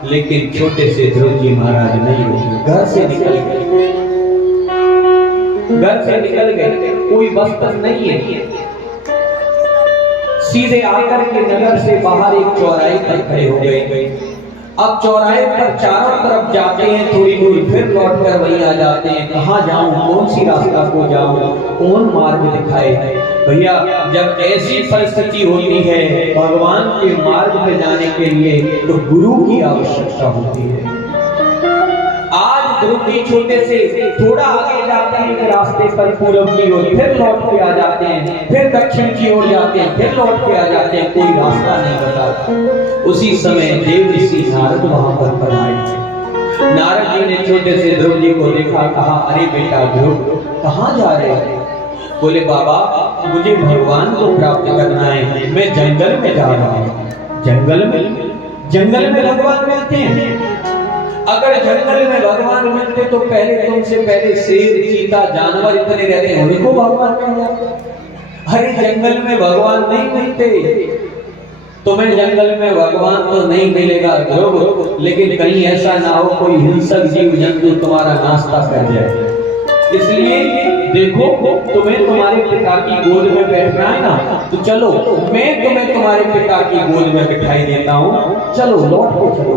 लेकिन छोटे से ध्रुव जी महाराज नहीं रुके, घर से निकल गए। घर से निकल गए, कोई बस्तर नहीं है। सीधे आकर के नगर से बाहर एक चौराहे पर खड़े हो गए। अब चौराहे पर चारों तरफ जाते हैं, थोड़ी दूर फिर लौट कर वहीं आ जाते हैं। कहाँ जाऊं, कौन सी रास्ता को जाऊं, कौन मार्ग दिखाए। भैया जब ऐसी परिस्थिति होती है भगवान के मार्ग में जाने के लिए, तो गुरु की आवश्यकता होती है। आज ध्रुव जी छोटे से थोड़ा आगे जाते हैं रास्ते पर पूरब की ओर, फिर लौट के आ जाते हैं, फिर दक्षिण की ओर जाते हैं, फिर लौट के आ जाते हैं, कोई रास्ता नहीं बता। उसी समय देव ऋषि नारद वहां पर पधारे थे। नारद जी ने छोटे से ध्रुव जी को देखा, कहा अरे बेटा ध्रुव कहाँ जा रहे हो? बोले बाबा मुझे भगवान को प्राप्त करना है, मैं जंगल में जा रहा हूँ। जंगल में भगवान मिलते हैं? अगर जंगल में भगवान मिलते तो पहले तुमसे पहले शेर चीता जानवर इतने रहते हैं, उनको भगवान मिल जाते। अरे जंगल में भगवान नहीं मिलते, तुम्हें जंगल में भगवान तो नहीं मिलेगा ध्रुव, लेकिन कहीं ऐसा ना हो कोई हिंसक जीव जंतु तुम्हारा नाश्ता कर जाए। इसलिए देखो तुम्हें तुम्हारे पिता की गोद में बैठना है ना, तो चलो मैं तुम्हें तुम्हारे पिता की गोद में बिठाई देता हूँ, चलो लौट को चलो।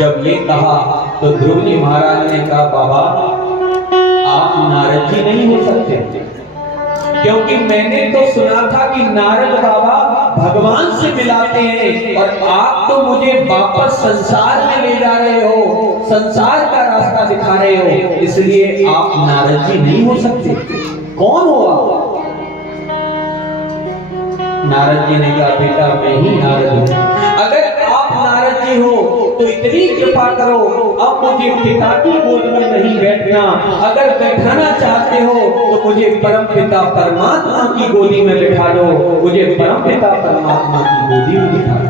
जब ये कहा तो ध्रुव जी महाराज ने कहा बाबा आप नारद जी नहीं हो सकते, क्योंकि मैंने तो सुना था कि नारद बाबा भगवान से मिलाते हैं, और आप तो मुझे वापस संसार में ले जा रहे हो, संसार का रास्ता दिखा रहे हो, इसलिए आप नारद जी नहीं हो सकते। कौन हो आप? नारद जी ने कहा बेटा मैं ही नारद हूं। अगर आप नारद जी हो तो इतनी कृपा करो, अब मुझे पिता की गोद में नहीं बैठना, अगर बैठाना चाहते हो तो मुझे परम पिता परमात्मा की गोदी में बैठा दो, मुझे परम पिता परमात्मा की गोदी में बिठा दो।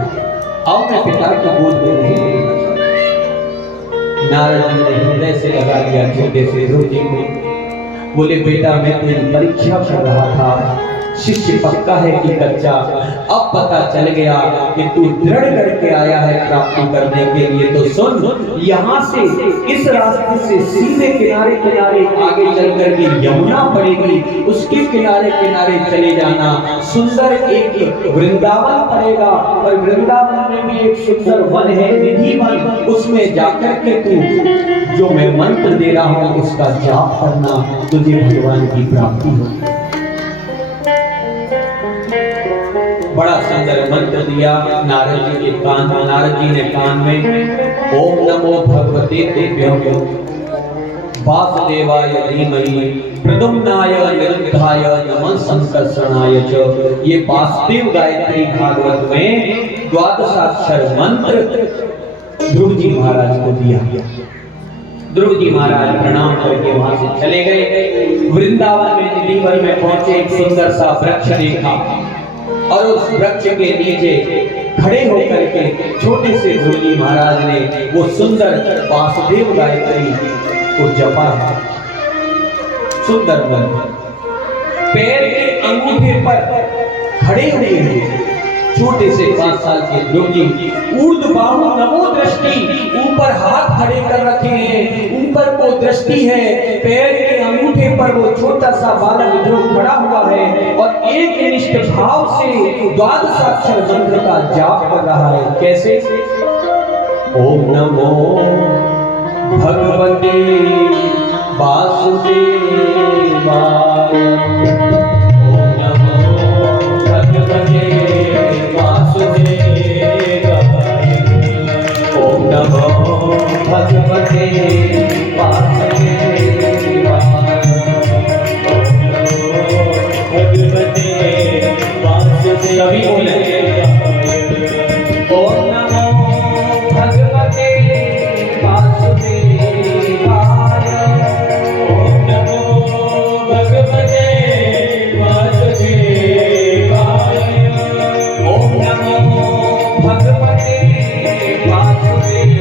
अब मैं पिता की गोद में नहीं बैठना। नारद जी ने हृदय से लगा दिया छोटे से ध्रुव जी को। बोले बेटा मैं तेरी परीक्षा कर रहा था, शिष्य पक्का है कि कच्चा, अब पता चल गया कि तू दृढ़ करके आया है प्राप्ति करने के लिए। तो सुन, यहाँ से इस रास्ते से सीधे किनारे किनारे आगे चलकर के यमुना पड़ेगी, उसके किनारे किनारे चले जाना, सुंदर एक वृंदावन पड़ेगा, और वृंदावन में भी एक सुंदर वन है निधि वन, उसमें जाकर के तू जो मैं मंत्र दे रहा हूँ उसका जाप करना, तुझे भगवान की प्राप्ति होगी। बड़ा सुंदर मंत्र दिया नारद जी के कान में। नारद जी ने कान में ओम नमो भगवते तुभ्यं वासुदेवाय धीमहि प्रद्युम्नाय निरुद्धाय नमः संकर्षणाय च, ये वासुदेव गायत्री भागवत में द्वादशाक्षर मंत्र ध्रुव जी महाराज को दिया। ध्रुव जी महाराज प्रणाम करके वहां से चले गए। वृंदावन में निधि वन में पहुंचे, एक सुंदर सा वृक्ष देखा, और उस वृक्ष के नीचे खड़े होकर के छोटे से ध्रुव जी महाराज ने वो सुंदर वासुदेव गायत्री को जपा है। सुंदर मंत्र पैर के अंगूठे पर खड़े हुए हैं छोटे से 5 साल के ध्रुव जी। ऊर्ध्व बाहु नमो दृष्टि, ऊपर हाथ खड़े कर रखे हैं, ऊपर को दृष्टि है, पैर के अंगूठे पर वो छोटा सा बालक ध्रुव खड़ा हुआ है, और एक निष्ठ भाव से द्वादशाक्षर मंत्र का जाप कर रहा है। कैसे? ओम नमो भगवते वासुदेवाय, ओम नमो भगवते ओम नमो भगवते वासुदेवाय, सभी बोले ओम नमो भगवते वासुदेवाय, ओम नमो भगवते वासुदेवाय, ओम नमो भगवते वासुदेवाय,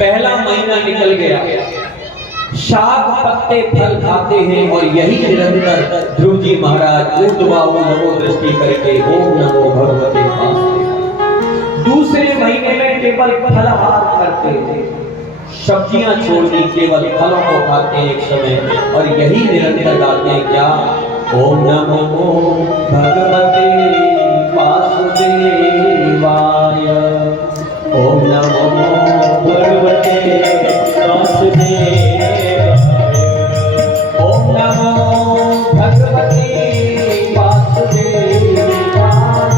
पहला महीना निकल गया, शाक पत्ते फल खाते हैं और यही निरंतर ध्रुव जी महाराज ऊर्ध्वबाहु नमो दृष्टि करके ओम नमो भगवते वासुदेवाय। दूसरे महीने में केवल फलाहार करते थे, सब्जियां छोड़ दी, केवल फलों को खाते हैं एक समय, और यही निरंतर गाते हैं क्या, ओम नमो भगवते वासुदेवाय, ओम नमो भगवते वासुदेवाय, ओम नमो भगवते वासुदेवाय,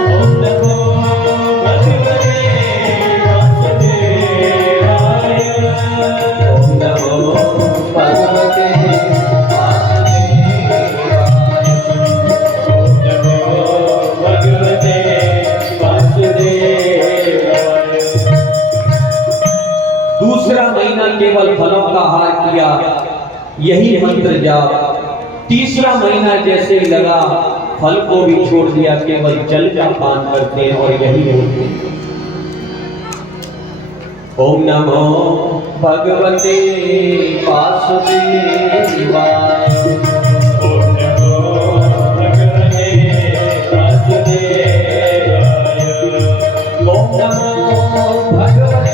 ओम नमो भगवते वासुदेवाय, ओम नमो भगवते दूसरा महीना केवल फलों का आहार किया, यही मंत्र जाप। तीसरा महीना जैसे ही लगा फल को भी छोड़ दिया, केवल जल का पान करते हैं और यही बोलते हैं ओम नमो भगवते वासुदेवाय, ओम नमो भगवते वासुदेवाय, ओम नमो भगवते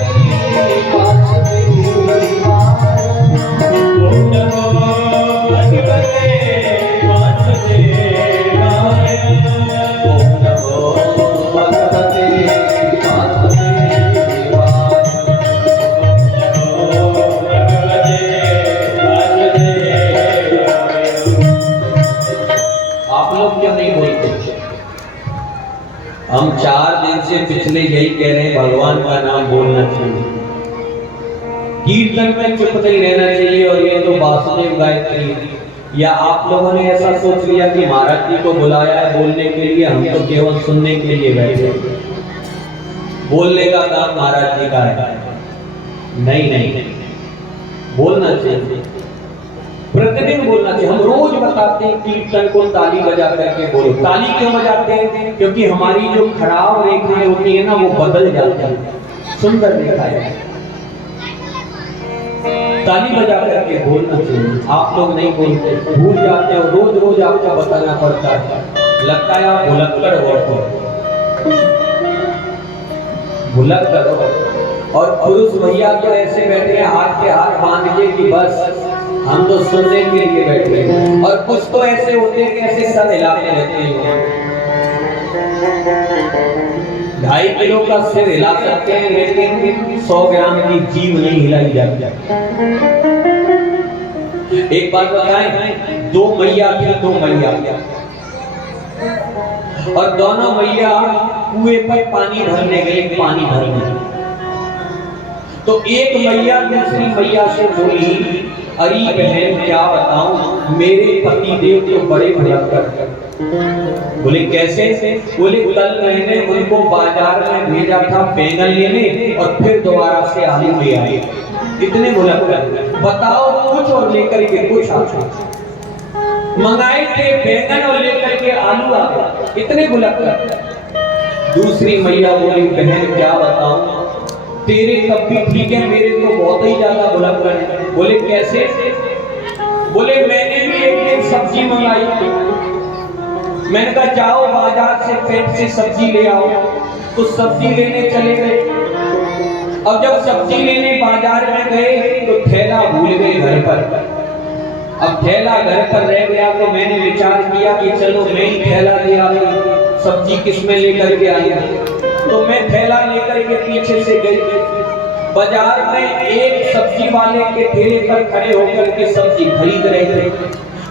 हम 4 दिन से पिछले यही कह रहे हैं भगवान का नाम बोलना चाहिए, कीर्तन में चुप नहीं रहना चाहिए, और ये तो वासुदेव गायत्री। या आप लोगों ने ऐसा सोच लिया कि महाराज जी को बुलाया है बोलने के लिए, हम तो केवल सुनने के लिए बैठे, बोलने का काम महाराज जी का है। नहीं नहीं, बोलना चाहिए, प्रतिदिन बोलना चाहिए। हम रोज बताते हैं कीर्तन को ताली बजा करके बोलो। ताली क्यों बजाते हैं? क्योंकि हमारी जो खराब रेखाएं होती है ना वो बदल जाती है, सुंदर रेखाएं। ताली बजा करके बोलना चाहिए। आप लोग नहीं बोलते, भूल जाते हो, रोज रोज आपको बताना पड़ता है, लगता है आप भुलक्कड़ हो, भुलक्कड़ हो। और पुरुष भैया तो ऐसे बैठे हैं हाथ के हाथ बांध के कि बस हम तो सुनने के लिए बैठे हैं, और कुछ तो ऐसे होते हैं कि ऐसे सर हिलाते रहते हैं। 2.5 किलो का सिर हिला सकते हैं, लेकिन 100 ग्राम की जीभ नहीं हिलाई जाती। एक बात बताएं, 2 मैया थी, 2 मैया, और दोनों मैया कुएं पर पानी भरने गई, पानी भरने। तो एक मैया दूसरी मैया से बोली, अरे बहन क्या बताऊं, मेरे पति देव तो बड़े भयंकर। बोले कैसे? बोले कल मैंने उनको बाजार में भेजा था बैंगन लेने, और फिर दोबारा से आलू ले आए। इतने भुलक्कड़, बताओ कुछ और लेकर के कुछ मंगाए थे बैंगन और लेकर के आलू आ गए, इतने भुलक्कड़। दूसरी मैया बोली, बहन क्या बताऊं, तेरे तब भी ठीक है, मेरे तो बहुत ही ज्यादा भुलक्कड़ है। बोले कैसे? बोले मैंने भी एक दिन सब्जी मंगाई, मैंने कहा जाओ बाजार से पेट से सब्जी ले आओ, तो सब्जी लेने चले गए। अब जब सब्जी लेने बाजार में गए तो थैला भूल गए घर पर। अब थैला घर पर रह गया, तो मैंने विचार किया कि चलो मैं ही थैला ले आऊं, सब्जी किसमें लेकर के आया। तो मैं थैला लेकर के पीछे से गई, बाजार में एक सब्जी वाले के ठेले पर खड़े होकर के सब्जी खरीद रहे थे।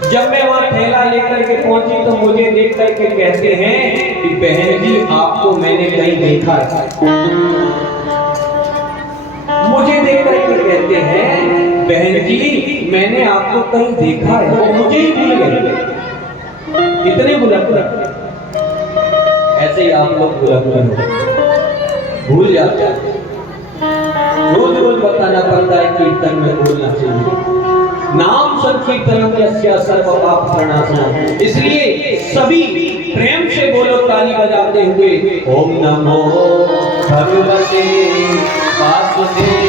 जब मैं वहां थैला लेकर के पहुंची तो मुझे देख करके कहते हैं कि बहन जी आपको मैंने कहीं देखा है। मुझे देख करके कहते हैं बहन जी मैंने आपको कहीं देखा है, वो मुझे ही भूल गए। इतने भुलक्कड़। ऐसे ही आप लोग भुलक्कड़ भूल जाते हैं। रोज रोज बताना पड़ता है, कीर्तन में बोलना चाहिए। नाम संकीर्तनम यस्य सर्व पाप प्रणाशनम। इसलिए सभी प्रेम से बोलो ताली बजाते हुए, ओम नमो भगवते वासुदेवाय।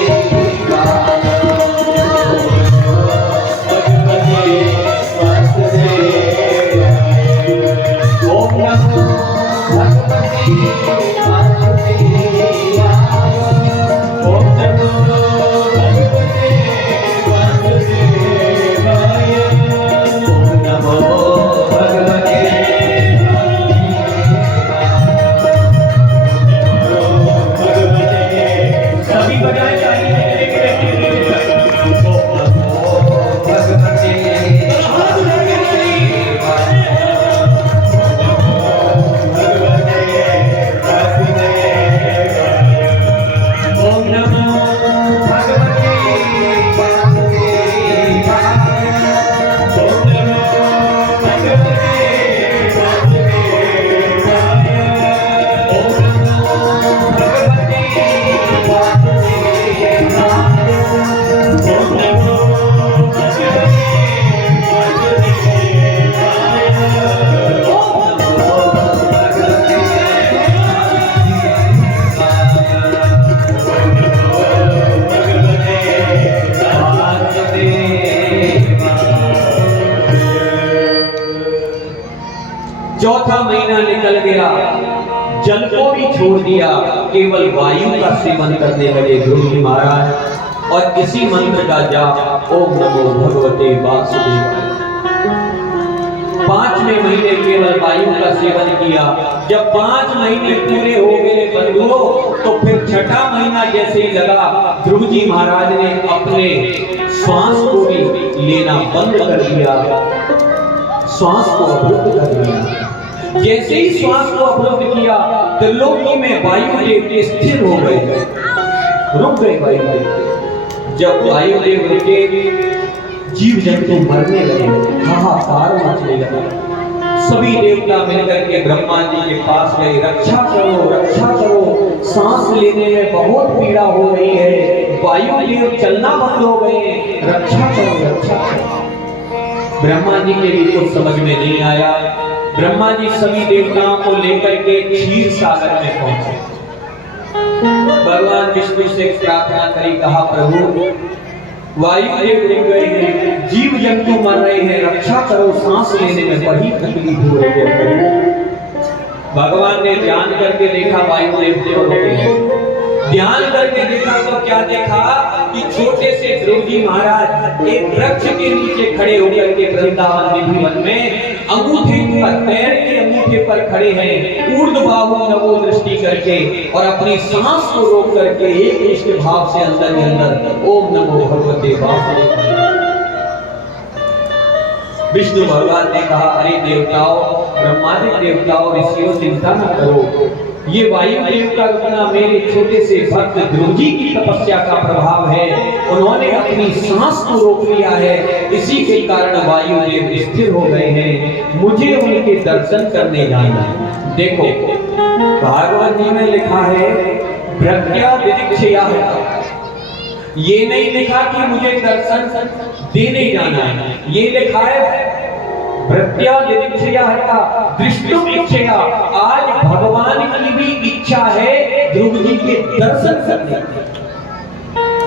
छोड़ दिया, केवल वायु का सेवन करने लगे ध्रुव जी महाराज। और इसी मंत्र का जाप ओम नमो भगवते वासुदेवाय। 5वें महीने केवल वायु का सेवन किया। जब 5 महीने पूरे हो गए बंधुओं, तो फिर छठा महीना जैसे ही लगा, ध्रुव जी महाराज ने अपने श्वास को भी लेना बंद कर दिया, श्वास को अवरुद्ध कर दिया। जैसे ही श्वास को अवरुद्ध किया, त्रिलोकी में वायुदेव स्थिर हो गए, रुक गए वायुदेव। जब वायुदेव रुके, जीव जंतु मरने लगे, हाहाकार मचने लगा। सभी देवता मिलकर के ब्रह्मा जी के पास गए, रक्षा करो, रक्षा करो, सांस लेने में बहुत पीड़ा हो रही है, वायुदेव चलना बंद हो गए, रक्षा करो, रक्षा करो। ब्रह्मा जी के लिए कुछ समझ में नहीं आया। ब्रह्मा जी सभी देवताओं को लेकर के क्षीर सागर में पहुंचे। भगवान विष्णु से प्रार्थना करी, कहा प्रभु वायुदेव रुक गए हैं, जीव जंतु मर रहे हैं, रक्षा करो, सांस लेने में बड़ी तकलीफ हो रही है। भगवान ने ध्यान करके देखा, वायुदेव देव रुके। ध्यान करके देखा तो क्या देखा कि छोटे से ध्रुव जी महाराज एक वृक्ष के नीचे खड़े होकर के वृंदावन निधिवन में अंगूठे पर, पैर के अंगूठे पर खड़े हैं, ऊर्ध्व बाहु नवो दृष्टि करके, और अपनी सांस को रोक करके एक इष्ट भाव से अंदर ही अंदर ओम नमो भगवते वासुदेवाय। विष्णु भगवान ने कहा, अरे देवताओं, ब्रह्मादि देवताओं, ऋषियों, चिंता न करो, ये वायुदेव का रुकना मेरे छोटे से भक्त ध्रुव जी की तपस्या का प्रभाव है। उन्होंने अपनी सांस को रोक लिया है, इसी के कारण वायुदेव स्थिर हो गए हैं। मुझे उनके दर्शन करने जाना है। देखो भागवत जी में लिखा है प्रज्ञा विदिक्षया, ये नहीं लिखा कि मुझे दर्शन देने जाना है, ये लिखा है प्रज्ञा विदिक्षया दृष्टुम इच्छया। आज भगवान की भी इच्छा है ध्रुव जी के दर्शन करने की,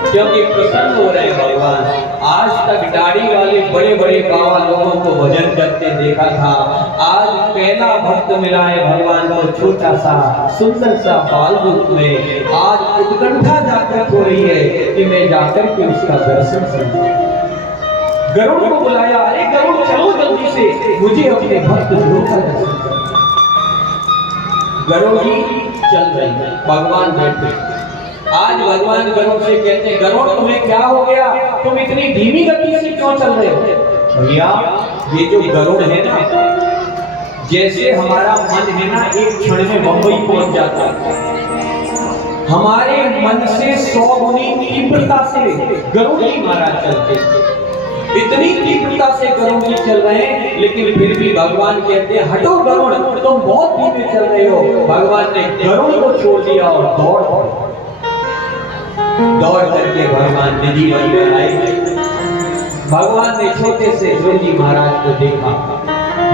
क्योंकि प्रसन्न हो रहे भगवान। आज तक दाढ़ी वाले बड़े बड़े बाबा लोगों को भजन करते देखा था, आज पहला भक्त मिला है भगवान को, छोटा सा सुंदर सा बाल रूप में। आज उत्कंठा जागृत हो रही है कि मैं जाकर के उसका दर्शन करूं। गरुड़ को बुलाया, अरे गरुड़ चलो जल्दी से, मुझे अपने भक्त ध्रुव का दर्शन करना। गरुड़ ही चल रही, भगवान बैठे। आज भगवान गरुड़ से कहते, गरुड़ तुम्हें क्या हो गया, तुम इतनी धीमी गति से क्यों चल रहे हो? भैया ये जो गरुड़ है ना, जैसे हमारा मन है ना, एक क्षण में बंबई पहुंच जाता है, हमारे मन से 100 गुनी तीव्रता से गरुड़ ही महाराज चलते। इतनी तीव्रता से गरुड़ जी चल रहे हैं, लेकिन फिर भी भगवान कहते हैं, हटो गरुड़, तुम बहुत धीमे चल रहे हो। भगवान ने गरुड़ को छोड़ दिया और दौड़ करके भगवान निधिवन में आए। भगवान ने छोटे से ध्रुव जी महाराज को देखा,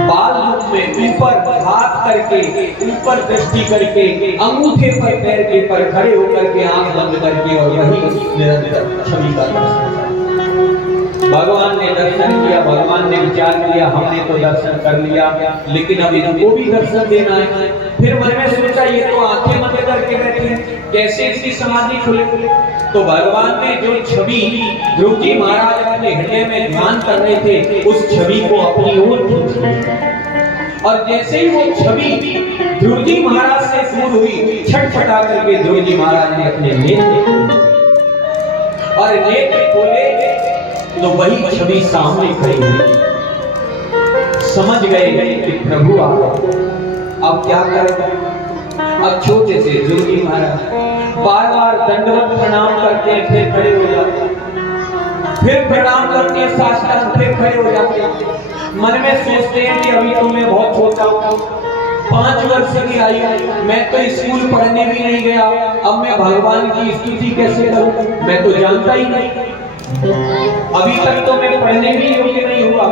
बाल रूप में ऊपर हाथ करके, ऊपर दृष्टि करके, अंगूठे पर पैर के पर खड़े होकर के आंख बंद करके, और वही निरंतर छवि का दर्शन। भगवान ने दर्शन किया। भगवान ने विचार किया, हमने तो दर्शन कर लिया, लेकिन अब इनको भी दर्शन देना है। फिर मन में सोचा, ये तो आंखें बंद करके बैठे हैं, कैसे इसकी समाधि खुले? तो भगवान ने जो छवि ध्रुव जी महाराज अपने हृदय में ध्यान कर रहे थे, उस छवि को अपनी ओर खींच लिया। और जैसे ही वो छवि ध्रुव जी महाराज से दूर हुई, छटपटा करके ध्रुव जी महाराज ने अपने नेत्र और नेत्र खोले, तो वही छवि सामने खड़ी हुई। समझ गए कि प्रभु आ गए, अब क्या करें? अब छोटे से ध्रुव जी महाराज बार बार दंडवत प्रणाम करते हैं, फिर खड़े हो जाते हैं, फिर प्रणाम करते हैं साष्टांग, फिर खड़े हो जाते हैं। मन में सोचते हैं कि अभी तो मैं बहुत छोटा हूँ, 5 वर्ष की आयु, मैं तो स्कूल पढ़ने भी नहीं गया, अब मैं भगवान की स्तुति कैसे करूं? मैं तो जानता ही नहीं, अभी तक तो मैं पढ़ने भी योग्य नहीं हुआ।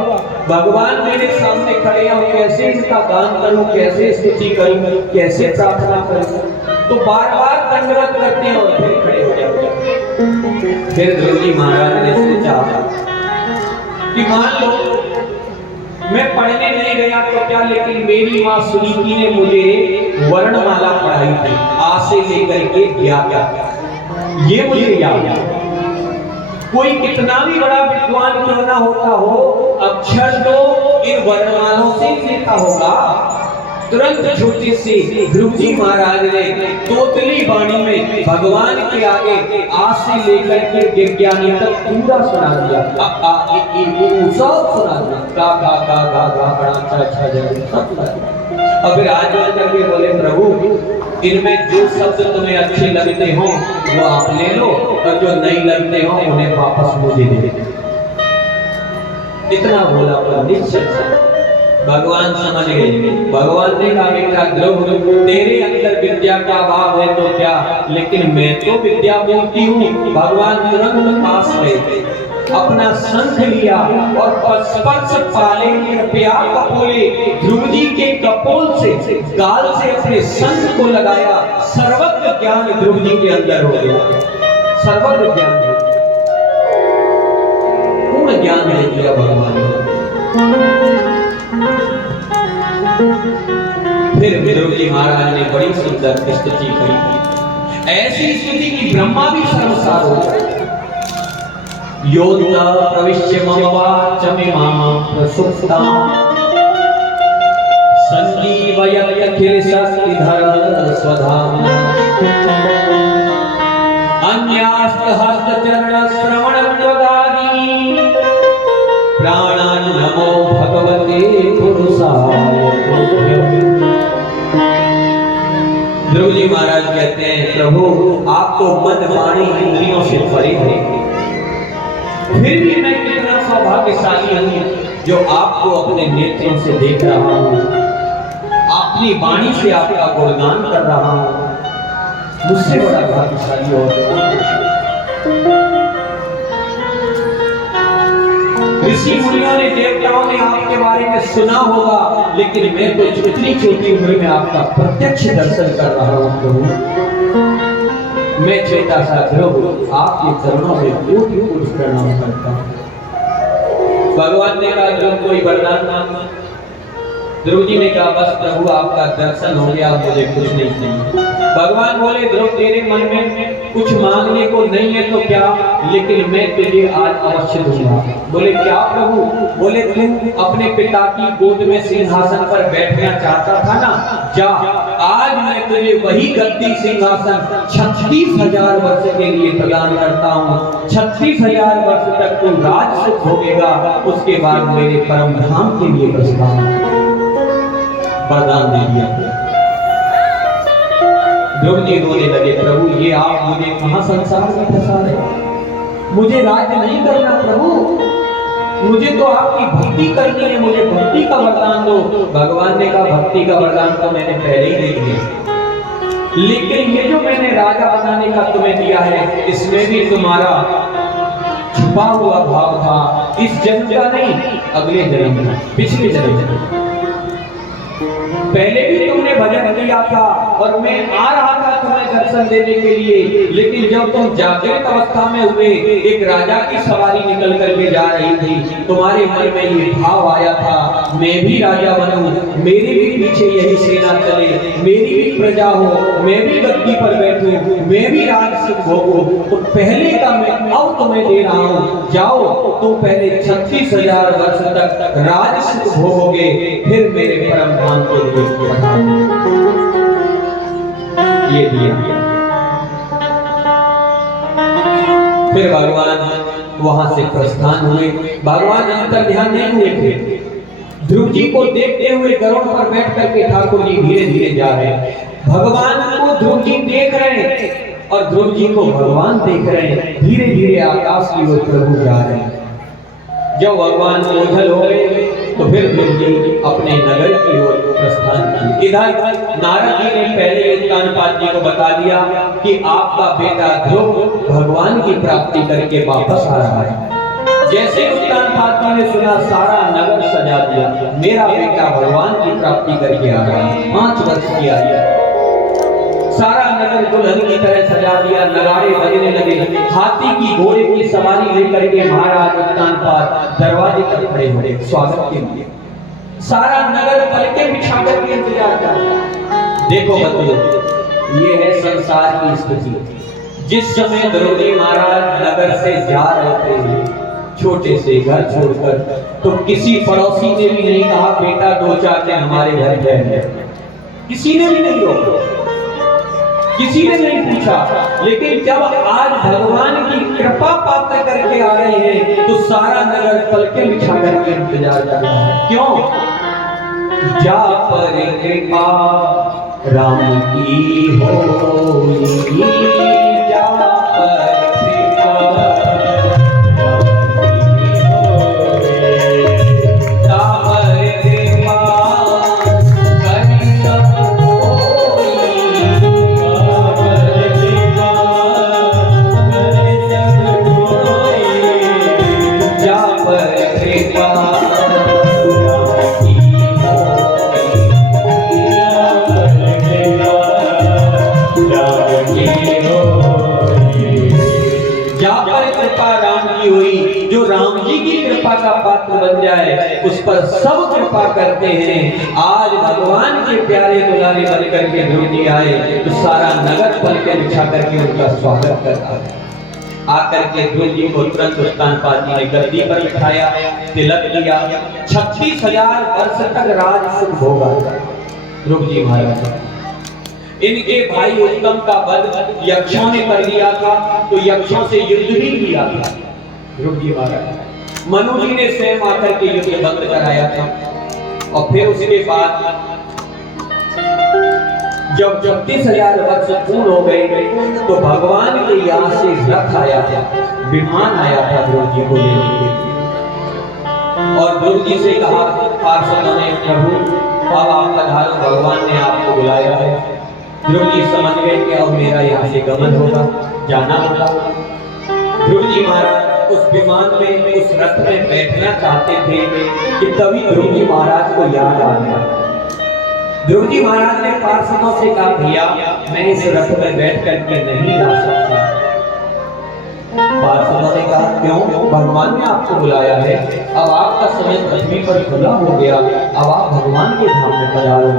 भगवान मेरे सामने खड़े हैं, कैसे इसका दान करूं, कैसे स्तुति करूं, कैसे प्रार्थना करूं? तो बार बार दंडवत करते हैं और फिर खड़े हो जाते हैं। फिर ध्रुव जी महाराज ने सोचा कि मान लो मैं पढ़ने नहीं गया तो क्या, लेकिन मेरी माँ सुनीति ने मुझे वर्णमाला पढ़ाई थी, आ से लेकर के ज्ञा तक। ये मुझे याद है। कोई कितना भी बड़ा विद्वान क्यों ना होता हो, अक्षर तो इन वर्णमालों से लिखा होगा। तुरंत छोटे से ध्रुव जी महाराज ने तोतली वाणी में भगवान के आगे आ से लेकर के विज्ञानी तक पूरा सुना दिया। सब सुना दिया, गा बड़ा अच्छा सब सुना दिया। और फिर आज करके बोले प्रभु इनमें जो शब्द तुम्हें अच्छे लगते हो वो आप ले लो, और जो नहीं लगते हो उन्हें वापस मुझे दे दो। इतना बोला पर निश्चय भगवान समझ गए। भगवान ने कहा बेटा ध्रुव तेरे अंदर विद्या का अभाव है तो क्या, लेकिन मैं तो विद्या बोलती हूँ। भगवान तुरंत पास गए, अपना शंख लिया और स्पर्श पाले कृपया कपोले, ध्रुव जी के कपोल से गाल से अपने शंख को लगाया। सर्वज्ञ ज्ञान ध्रुव जी के अंदर हो गया। सर्वज्ञ ज्ञान, पूर्ण ज्ञान दे दिया भगवान ने। फिर ध्रुव जी महाराज ने बड़ी सुंदर स्तुति करी, ऐसी स्तुति की ब्रह्मा भी शर्मसार हो गए। योद्धा प्रविश्य मम वाचमिमां प्रसुप्तां संजीवयत् अखिल शक्तिधर स्वधाम्ना अन्यास्त हस्त चरण श्रवण त्वगादि प्राणान् नमो भगवते पुरुषाय तुभ्यं। ध्रुव जी महाराज कहते हैं प्रभु आप तो मन वाणी इंद्रियों से परे हैं, फिर भी मैं कितना सौभाग्यशाली हूं जो आपको अपने नेत्रों से देख रहा हूं, अपनी वाणी से आपका गुणगान कर रहा हूं। मुझसे बड़ा भाग्यशाली और ऋषि मुनियों ने देवताओं ने आपके बारे में सुना होगा, लेकिन मैं तो इतनी छोटी उम्र में आपका प्रत्यक्ष दर्शन कर रहा हूं प्रभु। मैं छोटा सा ध्रुव आपके चरणों में कोटि प्रणाम करता हूं। भगवान ने कहा ध्रुव कोई वरदान मांगना। ध्रुव जी ने कहा बस प्रभु आपका दर्शन हो गया, मुझे कुछ नहीं चाहिए। भगवान बोले ध्रुव तेरे मन में कुछ मांगने को नहीं है तो क्या, लेकिन मैं तुझे आज अवश्य दूंगा। बोले क्या प्रभु? बोले तुम अपने पिता की गोद में सिंहासन पर बैठना चाहता था ना, जा आज मैं तुझे वही गद्दी सिंहासन 36,000 वर्ष के लिए प्रदान करता हूँ। 36,000 वर्ष तक तू राज सुख भोगेगा, उसके बाद मेरे परम धाम के लिए प्रस्थान। वरदान दे दिया। ध्रुव जी रोने लगे, प्रभु ये आप मुझे कहां संसार में फंसा रहे? मुझे राज्य नहीं करना प्रभु, मुझे तो आपकी भक्ति करनी है, मुझे भक्ति का वरदान दो। भगवान ने कहा भक्ति का वरदान तो मैंने पहले ही दे दिया, लेकिन ये जो मैंने राजा बनाने का तुम्हें दिया है इसमें भी तुम्हारा छुपा हुआ भाव था। इस जन्म का नहीं, अगले जन्म का, पिछले जन्म का। पहले भी तुमने भजन किया था और मैं आ रहा था तुम्हें दर्शन देने के लिए, लेकिन जब तुम जागृत अवस्था में हुए, एक राजा की सवारी निकल करके जा रही थी, तुम्हारे मन में ये भाव आया था मैं भी राजा बनूं, मेरे भी पीछे यही सेना चले, मेरी भी प्रजा हो, मैं भी गद्दी पर बैठूं, मैं भी राज सुख भोगूं। तो पहले का मैं अब तुम्हें दे रहा हूं, जाओ तुम पहले 36,000 वर्ष तक राज सुख भोगोगे, फिर मेरे परम धाम के लिए ये दिया। फिर भगवान वहां से प्रस्थान हुए। भगवान अंतर ध्यान नहीं हुए थे, ध्रुव जी को देखते हुए गरुड़ पर बैठ करके ठाकुर जी धीरे धीरे जा रहे हैं। भगवान को ध्रुव जी देख रहे हैं और ध्रुव जी को भगवान देख रहे हैं। धीरे धीरे आकाश की ओर प्रभु जा रहे हैं। जब भगवान ओझल हो गए तो फिर ध्रुव जी अपने नगर की ओर प्रस्थान किए। इधर नारद जी ने पहले उत्तानपाद जी को बता दिया कि आपका बेटा ध्रुव भगवान की प्राप्ति करके वापस आ रहा है। जैसे उत्तानपाद जी ने सुना, सारा नगर सजा दिया, मेरा बेटा भगवान की प्राप्ति करके आ रहा है। 5 वर्ष की आयु, सारा नगर दुल्हन की तरह सजा दिया, नगाड़े बजने लगे, हाथी की घोड़े की सवारी लेकर के महाराज उत्तानपाद दरवाजे पर खड़े हुए स्वागत के लिए। सारा नगर पलके बिछा करके इंतजार कर रहा है। देखो बच्चों, ये है संसार की स्थिति। जिस समय द्रौपदी महाराज नगर से जा रहे थे छोटे से घर छोड़कर, तो किसी पड़ोसी ने भी नहीं कहा बेटा 2-4 दिन हमारे घर ठहर। किसी ने भी नहीं रोका, किसी ने नहीं पूछा। लेकिन जब आज भगवान की कृपा प्राप्त करके आ रहे हैं तो सारा नगर पलके बिछा करके इंतजार कर रहा है। क्यों? जा पर कृपा राम की होई, जा पर कृपा हुई। जो राम जी की कृपा का पात्र बन जाए उस पर सब कृपा करते हैं। आज भगवान के प्यारे दुलारे बन करके द्रौपदी आए तो सारा नगर पलके बिछा करके उनका स्वागत करता है। आकर के द्रौपदी को तुरंत उत्तानपाद ने गद्दी पर बिठाया, तिलक दिया। 36,000 वर्ष तक राज सुख भोगा द्रौपदी महाराज। इनके भाई उत्तम का वध यक्षों ने कर दिया था, तो यक्षों से युद्ध भी किया था द्रौपदी महाराज। मनु जी ने स्वयं आकर के युद्ध बंद कराया था। और फिर उसके बाद जब 36,000 वर्ष पूर्ण हो गए तो भगवान के यहाँ से रथ आया था, विमान आया था द्रौपदी को लेने के लिए। और द्रौपदी से कहा पार्षदों ने, प्रभु अब आप पधारो, भगवान ने आपको बुलाया है। द्रौपदी समझ गए कि अब मेरा यहाँ से गमन होगा, जाना होगा। द्रौपदी महाराज उस विमान में, उस रथ में बैठना चाहते थे कि तभी द्रौपदी महाराज को याद आ गया। द्रौपदी महाराज ने पार्षदों से कहा, भैया मैं इस रथ में बैठ करके नहीं जा सकता। पार्षदों ने कहा, क्यों? भगवान ने आपको बुलाया है, अब आपका समय पृथ्वी पर खुला हो गया, अब आप भगवान के धाम में पधारो।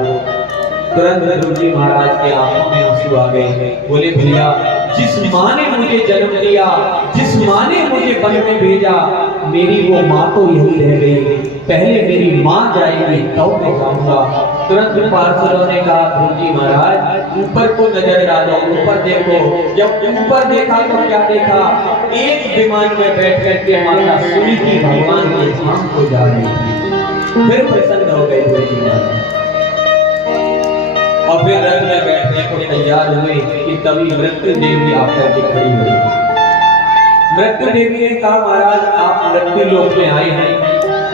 तुरंत द्रौपदी महाराज के आंखों में आंसू आ गए। बोले, भैया जिस माँ ने मुझे जन्म दिया, जिस माँ ने मुझे वन में भेजा, मेरी वो माँ तो यही रह गई, पहले मेरी माँ जाएगी तब मैं जाऊंगा। तुरंत पार्षदों ने कहा, द्रौपदी महाराज ऊपर को नजर डालो, ऊपर देखो। जब ऊपर देखा तो क्या देखा? एक विमान में बैठ करके माता सुनीति भगवान के धाम को जा रही थी। फिर प्रसन्न हो गए द्रौपदी महाराज और फिर रथ में बैठने को तैयार हुए कि तभी मृत्यु देवी आकर के खड़ी हुई। मृत्यु देवी ने कहा, महाराज आप मृत्यु लोक में आए हैं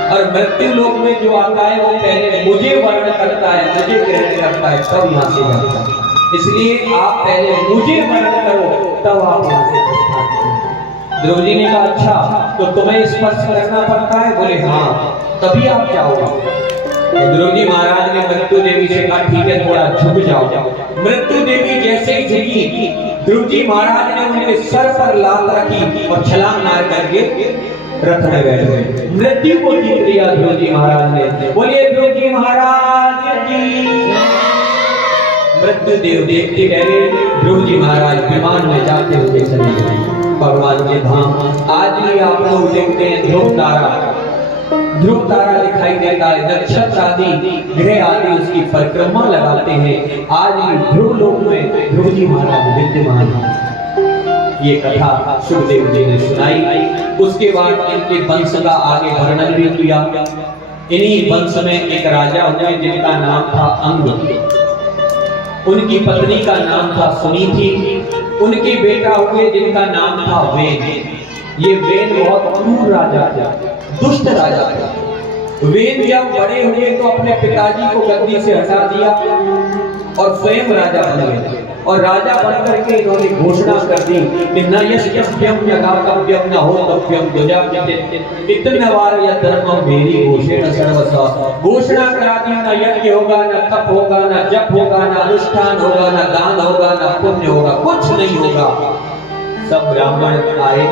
और मृत्यु लोक में जो आता है वो पहले मुझे वर्ण करता है, मुझे ग्रहण करता है, तब यहाँ से जाता है। इसलिए आप पहले मुझे वर्ण करो तब आप यहाँ से प्रस्थान करो। द्रौपदी ने कहा, अच्छा तो तुम्हें स्पर्श करना पड़ता है? बोले हाँ, तभी आप जाओगे। द्रौपदी महाराज ने मृत्यु देवी से कहा, ठीक है थोड़ा झुक जाओ। मृत्यु देवी जैसे ही झुकी, द्रौपदी महाराज ने उनके सर पर लात रखी और छलांग मार करके रथ में बैठ गए। मृत्यु को जीत लिया द्रौपदी महाराज ने। बोलिए द्रौपदी महाराज की। मृत्यु देव देखते गए, द्रौपदी महाराज विमान में जाते हुए चले गए भगवान के धाम। आज भी आप लोग देखते हैं ध्रुव तारा दिखाई देता है, नक्षत्र आदि ग्रह आदि उसकी परिक्रमा लगाते हैं। आज भी ध्रुव लोक में द्रौपदी महाराज विद्यमान है। ये कथा सुखदेव जी ने सुनाई। उसके बाद इनके वंश का आगे वर्णन भी किया। इन्हीं वंश में एक राजा हुए जिनका नाम था अंग, उनकी पत्नी का नाम था सुनीति, उनके बेटा हुए जिनका नाम था वेद। ये वेद बहुत क्रूर राजा था, दुष्ट राजा था। वेद जब बड़े हुए तो अपने पिताजी को गद्दी से हटा दिया और स्वयं राजा बन गए। और राजा बन करके इन्होंने घोषणा कर दी कि न यशव्यम यगातव्यम न होतव्यम दुजाव्यम इतनवार या धर्मम मेरी घोषणा सर्वस्व। घोषणा करा दी, न यज्ञ होगा, न तप होगा, न जप होगा, न अनुष्ठान होगा, न दान होगा, न पुण्य होगा, कुछ नहीं होगा। सब ब्राह्मण आए,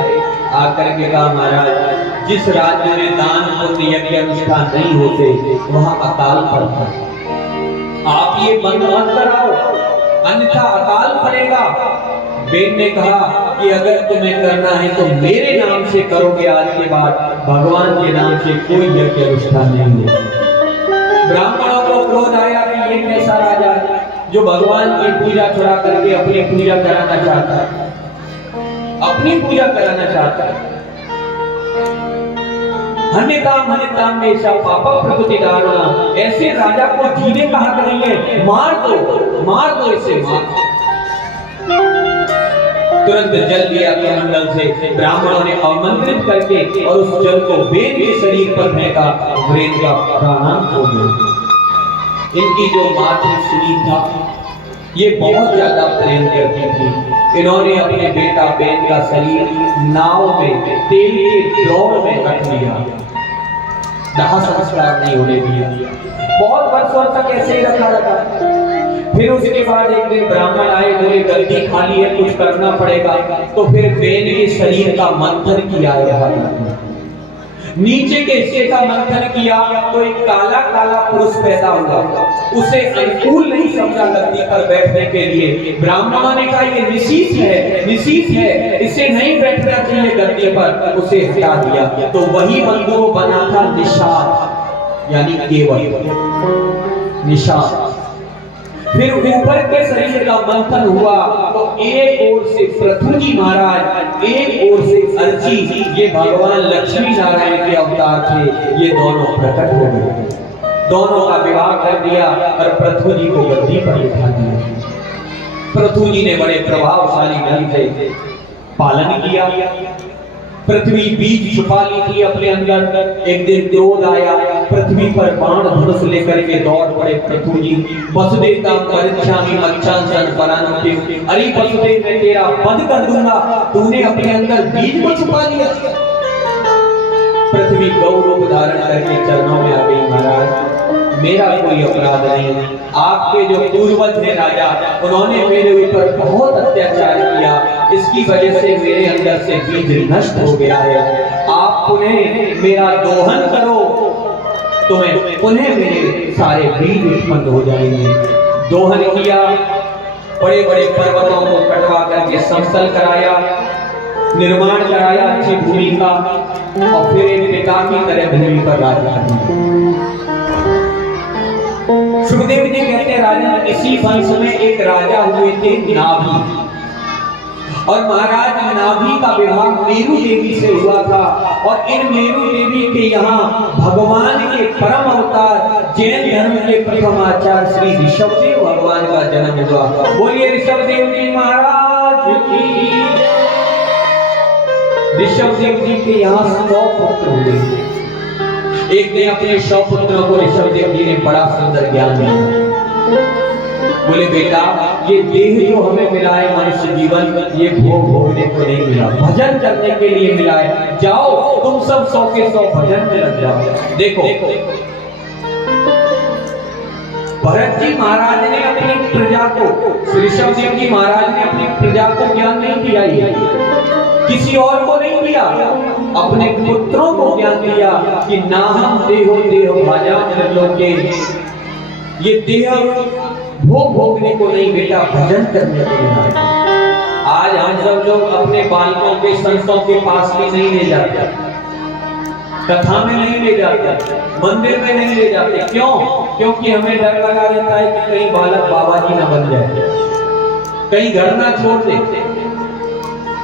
आकर के कहा, महाराज जिस राज्य में दान पुण्य यज्ञ अनुष्ठान नहीं होते वहां अकाल पड़ता है। आप ये बंद मत कराओ, अन्यथा अकाल पड़ेगा। बेन ने कहा कि अगर तुम्हें करना है तो मेरे नाम से करोगे, आज के बाद भगवान के नाम से कोई यज्ञ अनुष्ठान नहीं है। ब्राह्मणों को क्रोध आया कि ये कैसा राजा है जो भगवान की पूजा छुड़ा करके अपनी पूजा कराना चाहता है, अपनी पूजा कराना चाहता है। हन्यताम में ऐसा पापा प्रकृति दारुणा, ऐसे राजा को जीने का हक नहीं है, मार दो इसे, मार। तुरंत जल लिया कमंडल से, ब्राह्मणों ने आमंत्रित करके और उस जल को बेन के शरीर पर फेंका, बेन का प्राणांत हो गया। इनकी जो माता सुनी था ये बहुत ज्यादा प्रेम करती थी। इन्होंने अपने बेटा बेन का शरीर नाव में तेल के डोर में रख लिया, दाह संस्कार नहीं होने दिया। बहुत वर्षों तक ऐसे ही रखा। फिर उसके बाद एक दिन ब्राह्मण आए, बोले गलती खाली है, कुछ करना पड़ेगा। तो फिर बेन के शरीर का मंथन किया, नीचे के हिस्से का मंथन किया तो एक काला काला पुरुष पैदा हुआ। उसे अनुकूल नहीं समझा गद्दी पर बैठने के लिए। ब्राह्मणों ने कहा ये निशीथ है, इसे नहीं बैठना चाहिए गद्दी पर, उसे हटा दिया। तो वही बंधु बना था निषाद, यानी केवल निषाद। फिर ऊपर के शरीर का मंथन हुआ तो एक ओर से पृथ्वी जी महाराज, एक ओर से अर्ची, ये भगवान लक्ष्मी नारायण के अवतार थे, ये दोनों प्रकट हो गए। दोनों का विवाह कर दिया और पृथ्वी जी को गद्दी पर बिठा दिया। पृथ्वी जी ने बड़े प्रभावशाली ढंग से पालन किया। पृथ्वी बीज छुपा ली थी अपने अंदर। एक दिन क्रोध आया, पृथ्वी पर बाण धनुष लेकर के दौड़ पड़े पृथ्वी जी। वसुदेव परिच्छामि मच्छांसन परानुति, अरे वसुदेव मैं तेरा वध कर दूंगा, तूने अपने अंदर बीज को छुपा लिया। पृथ्वी गौ रूप धारण करके चरणों में आ गई, महाराज मेरा कोई अपराध नहीं, आपके जो पूर्वज थे राजा, उन्होंने मेरे ऊपर बहुत अत्याचार किया, इसकी वजह से मेरे अंदर से बीज नष्ट हो गया है। आप पुनः मेरा दोहन करो, तुम्हें पुनः मेरे सारे बीज उत्पन्न हो जाएंगे। दोहन किया, बड़े बड़े पर्वतों को कटवा करके समतल कराया, निर्माण कराया अच्छी भूमि का, और फिर एक पिता की तरह भूमि पर राज किया। सुखदेव जी कहते हैं राजन, इसी वंश में एक राजा हुए थे नाभि, और महाराज नाभि का विवाह मेरु देवी से हुआ था। और इन मेरु देवी के यहाँ भगवान के परम अवतार जैन धर्म के प्रथम आचार्य श्री ऋषभदेव भगवान का जन्म हुआ। बोलिए ऋषभदेव जी महाराज की। ऋषभदेव जी के यहाँ 100 पुत्र हुए। एक ने अपने 100 पुत्रों को ऋषभदेव जी ने बड़ा सुंदर ज्ञान दिया। बोले बेटा, ये देह जो हमें मिला है मनुष्य जीवन, ये भोग भोगने को नहीं मिला, भजन करने के लिए मिला है। जाओ तुम सब 100 के 100 भजन में लग जाओ। देखो भरत जी महाराज ने अपनी प्रजा को, ऋषभदेव जी महाराज ने अपनी प्रजा को ज्ञान नहीं दिया, किसी और को नहीं दिया, अपने पुत्रों को ज्ञान दिया कि नाहम देहो देहो भाजा लोके, ये देह भोग भोगने को नहीं बेटा, भजन करने को नहीं। आज हम सब लोग अपने बालकों के संतों के पास भी नहीं ले जाते, कथा में नहीं ले जाते, मंदिर में नहीं ले जाते। क्यों? क्योंकि हमें डर लगा रहता है कि कहीं बालक बाबा जी ना बन जाए, कहीं घर ना छोड़ दे,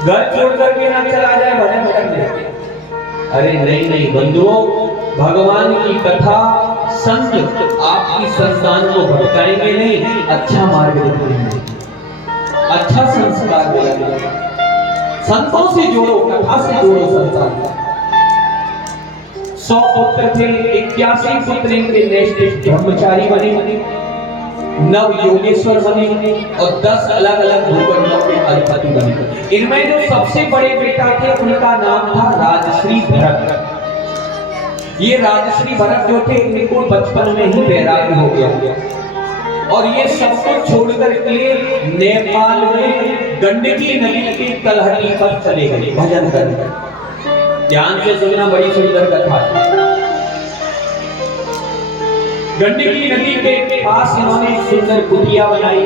घर छोड़ करके ना चला जाए भजन करने। अरे नहीं नहीं बंधुओं, भगवान की कथा संत आपकी संतान को भटकाएंगे नहीं, अच्छा मार्ग दिखाएंगे, अच्छा संस्कार देंगे। संतों से जोड़ो, कथा से जोड़ो संतान। 100 पुत्र थे, 81 पुत्र इनके नैष्ठिक ब्रह्मचारी बने, नव योगेश्वर बने, और 10 अलग अलग भूखंडों के अधिपति बने। इनमें जो सबसे बड़े बेटा थे उनका नाम था राजश्री भरत। ये राजश्री भरत जो थे, इनको बचपन में ही वैराग्य हो गया, और ये सब कुछ छोड़कर के नेपाल में गंडकी नदी की तलहटी पर चले गए भजन करने। ध्यान से सुनना, बड़ी सुंदर कथा है। गंडकी नदी के पास इन्होंने एक सुंदर कुटिया बनाई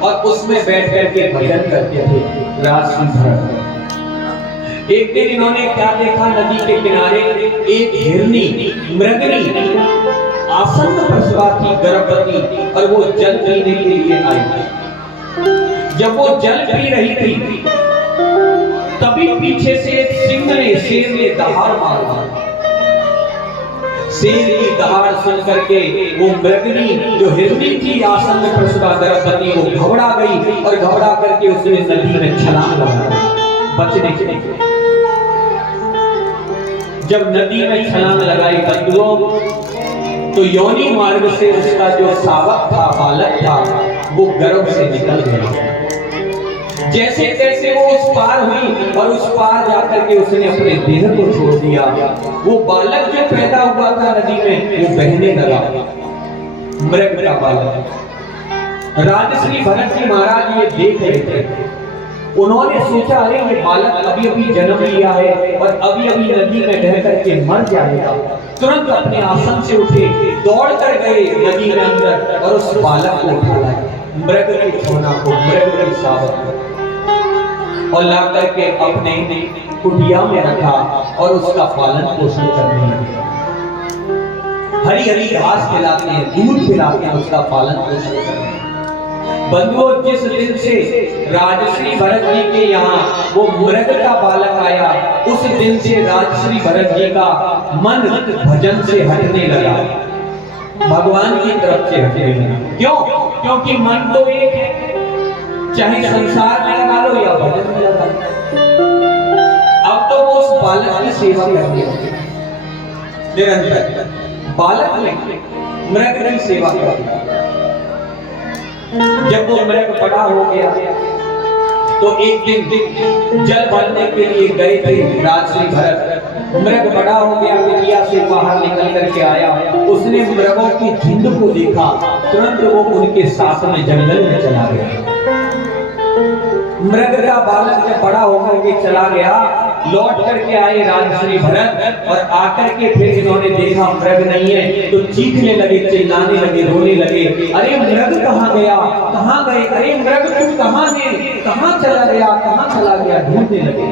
और उसमें बैठ करके भजन करते थे राजसी भरत। एक दिन इन्होंने क्या देखा, नदी के किनारे एक हिरनी मृगनी आसन्न प्रसवा थी, गर्भवती, और वो जल पीने के लिए आई थी। जब वो जल पी रही थी तभी पीछे से एक सिंह ने, शेर ने दहाड़ मारा। शेर की दहाड़ सुन करके वो मृगनी जो हिरनी थी आसन्न प्रसवा गर्भवती, वो घबरा गई और घबरा करके उसने नदी में छलांग लगाई बचने के लिए। जब नदी में छलांग लगाई बंधुओं, तो योनि मार्ग से उसका जो शावक था, बालक था, वो गर्भ से निकल गया। जैसे तैसे वो उस पार हुई और उस पार जाकर के उसने अपने देह को छोड़ दिया। वो बालक जो पैदा हुआ था नदी में, वो बहने लगा, मृग का बालक। राजश्री भरत जी महाराज ये देख रहे थे। उन्होंने सोचा, अरे ये बालक अभी अभी जन्म लिया है और अभी अभी नदी में बह करके मर जाएगा। तुरंत अपने आसन से उठे, दौड़ कर गए नदी में अंदर और उस बालक को उठा लाए, मृग के छोना को, मृग के शावक को, और ला करके अपने कुटिया में रखा और उसका पालन पोषण करने लगे। हरी हरी घास खिलाते हैं, दूध पिलाते हैं, उसका पालन पोषण करते हैं। बंधुओं, जिस दिन से राजश्री भरत जी के यहाँ वो मृग का बालक आया, उस दिन से राजश्री भरत जी का मन भजन से हटने लगा, भगवान की तरफ से हटने लगा। क्यों? क्योंकि मन तो एक है, चाहे संसार में लगा लो या भजन में लगा लो। अब तो वो उस बालक की सेवा करने लगे, निरंतर बालक में मृग की सेवा करते। जब वो मृग बड़ा हो गया तो एक दिन जल भरने के लिए गए थे राजश्री भरत। मृग बड़ा हो गया, कुटिया से बाहर निकल करके आया, उसने मृगों की झुंड को देखा, तुरंत वो उनके साथ में जंगल में चला गया। मृग का बालक जब बड़ा होकर के चला गया, लौट करके आए राजश्री भरत और आकर के फिर इन्होंने देखा मृग नहीं है, तो चीखने लगे, चिल्लाने लगे, रोने लगे, अरे मृग कहाँ गया, कहाँ गए, अरे मृग तुम कहाँ है, कहाँ चला गया, कहाँ चला गया, ढूंढने लगे।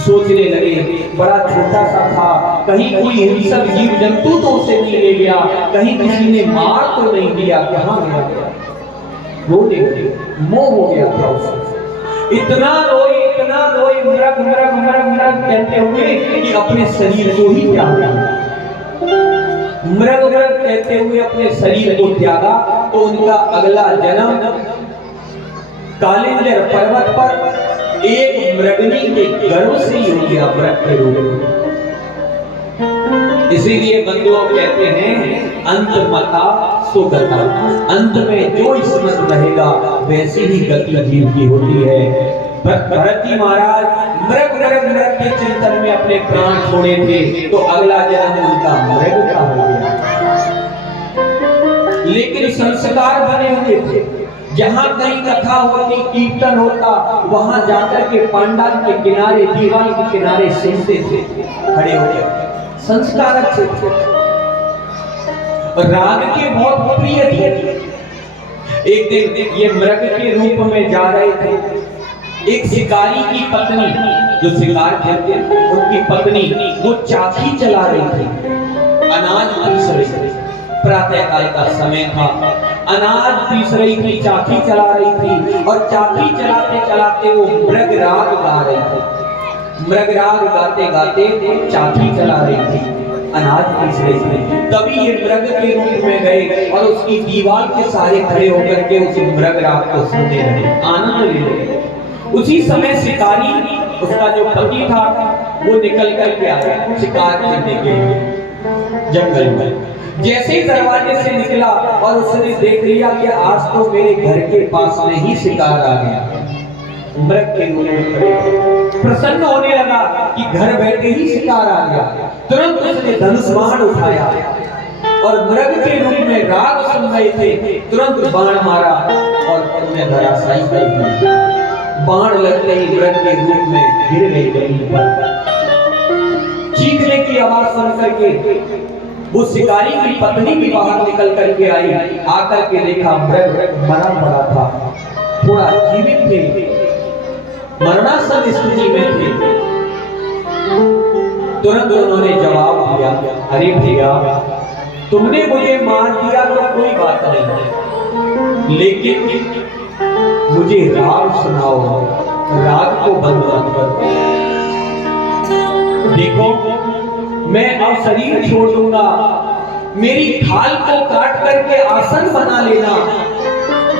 सोचने लगे, बड़ा छोटा सा था, कहीं कोई हिंसक जीव जंतु तो उसे नहीं ले गया, कहीं किसी ने मार तो नहीं दिया, कहाँ गया। रोने लगे, मोह हो गया था उसे। इतना रोए मृग मृग मृग मृग कहते हुए कि अपने शरीर को ही त्यागा। मृग मृग कहते हुए अपने शरीर को त्यागा, तो उनका अगला जन्म कालिंजर पर्वत पर एक मृगनी के गर्भ से ही हो गया, मृग के रूप में। इसीलिए बंधुओं कहते हैं, अंत मता सो गता, अंत में जो स्मृत रहेगा वैसी ही गति जीव की होती है। भरत जी महाराज मृग मृग मृग के चिंतन में अपने प्राण छोड़े थे, तो अगला जन्म उनका मृग का हो गया। लेकिन संस्कार बने हुए थे, जहां कहीं कथा होती, कीर्तन होता, वहां जाकर के पांडाल के किनारे, दीवार के किनारे सुनते थे खड़े होकर। संस्कार अच्छे थे, राग के बहुत प्रिय थे। एक दिन ये मृग के रूप में जा रहे थे, एक शिकारी की पत्नी, जो शिकार करते उनकी पत्नी, वो चाकी चला रही थी, अनाज पीस रही थी। प्रातः काल का समय था, अनाज पीस रही थी, चाकी चला रही थी, और चाकी चलाते चलाते वो मृग राग गा रही थी। मृग राग गाते गाते चाकी चला रही थी, अनाज पीस रही थी। तभी ये मृग के रूप में गए और उसकी दीवार के सारे खड़े होकर के उस मृग राग को सुनने लगे, आनंद ले लगे। उसी समय शिकारी, उसका जो पति था, वो निकल कर के आया शिकार करने के लिए जंगल में। जैसे ही दरवाजे से निकला और उसने देख लिया कि आज तो मेरे घर के पास में ही शिकार आ गया, मृग के रूप में खड़े प्रसन्न होने लगा कि घर बैठे ही शिकार आ गया। तुरंत उसने धनुष बाण उठाया और मृग के रूप में राग सुन रहे थे, तुरंत बाण मारा और उन्हें धराशायी कर दिया। बाण लगते ही मृग के रूप में गिर गई जमीन पर। चीखने की आवाज सुन करके वो शिकारी की पत्नी भी बाहर निकल करके आई, आकर के देखा मृग मरा पड़ा था, थोड़ा जीवित थे, मरणासन स्थिति में थे। तुरंत उन्होंने जवाब दिया, अरे भैया तुमने मुझे मार दिया तो कोई बात नहीं, लेकिन मुझे राग सुनाओ, राग को बंद मत करो। देखो मैं अब शरीर छोड़ दूंगा, मेरी खाल को काट करके आसन बना लेना,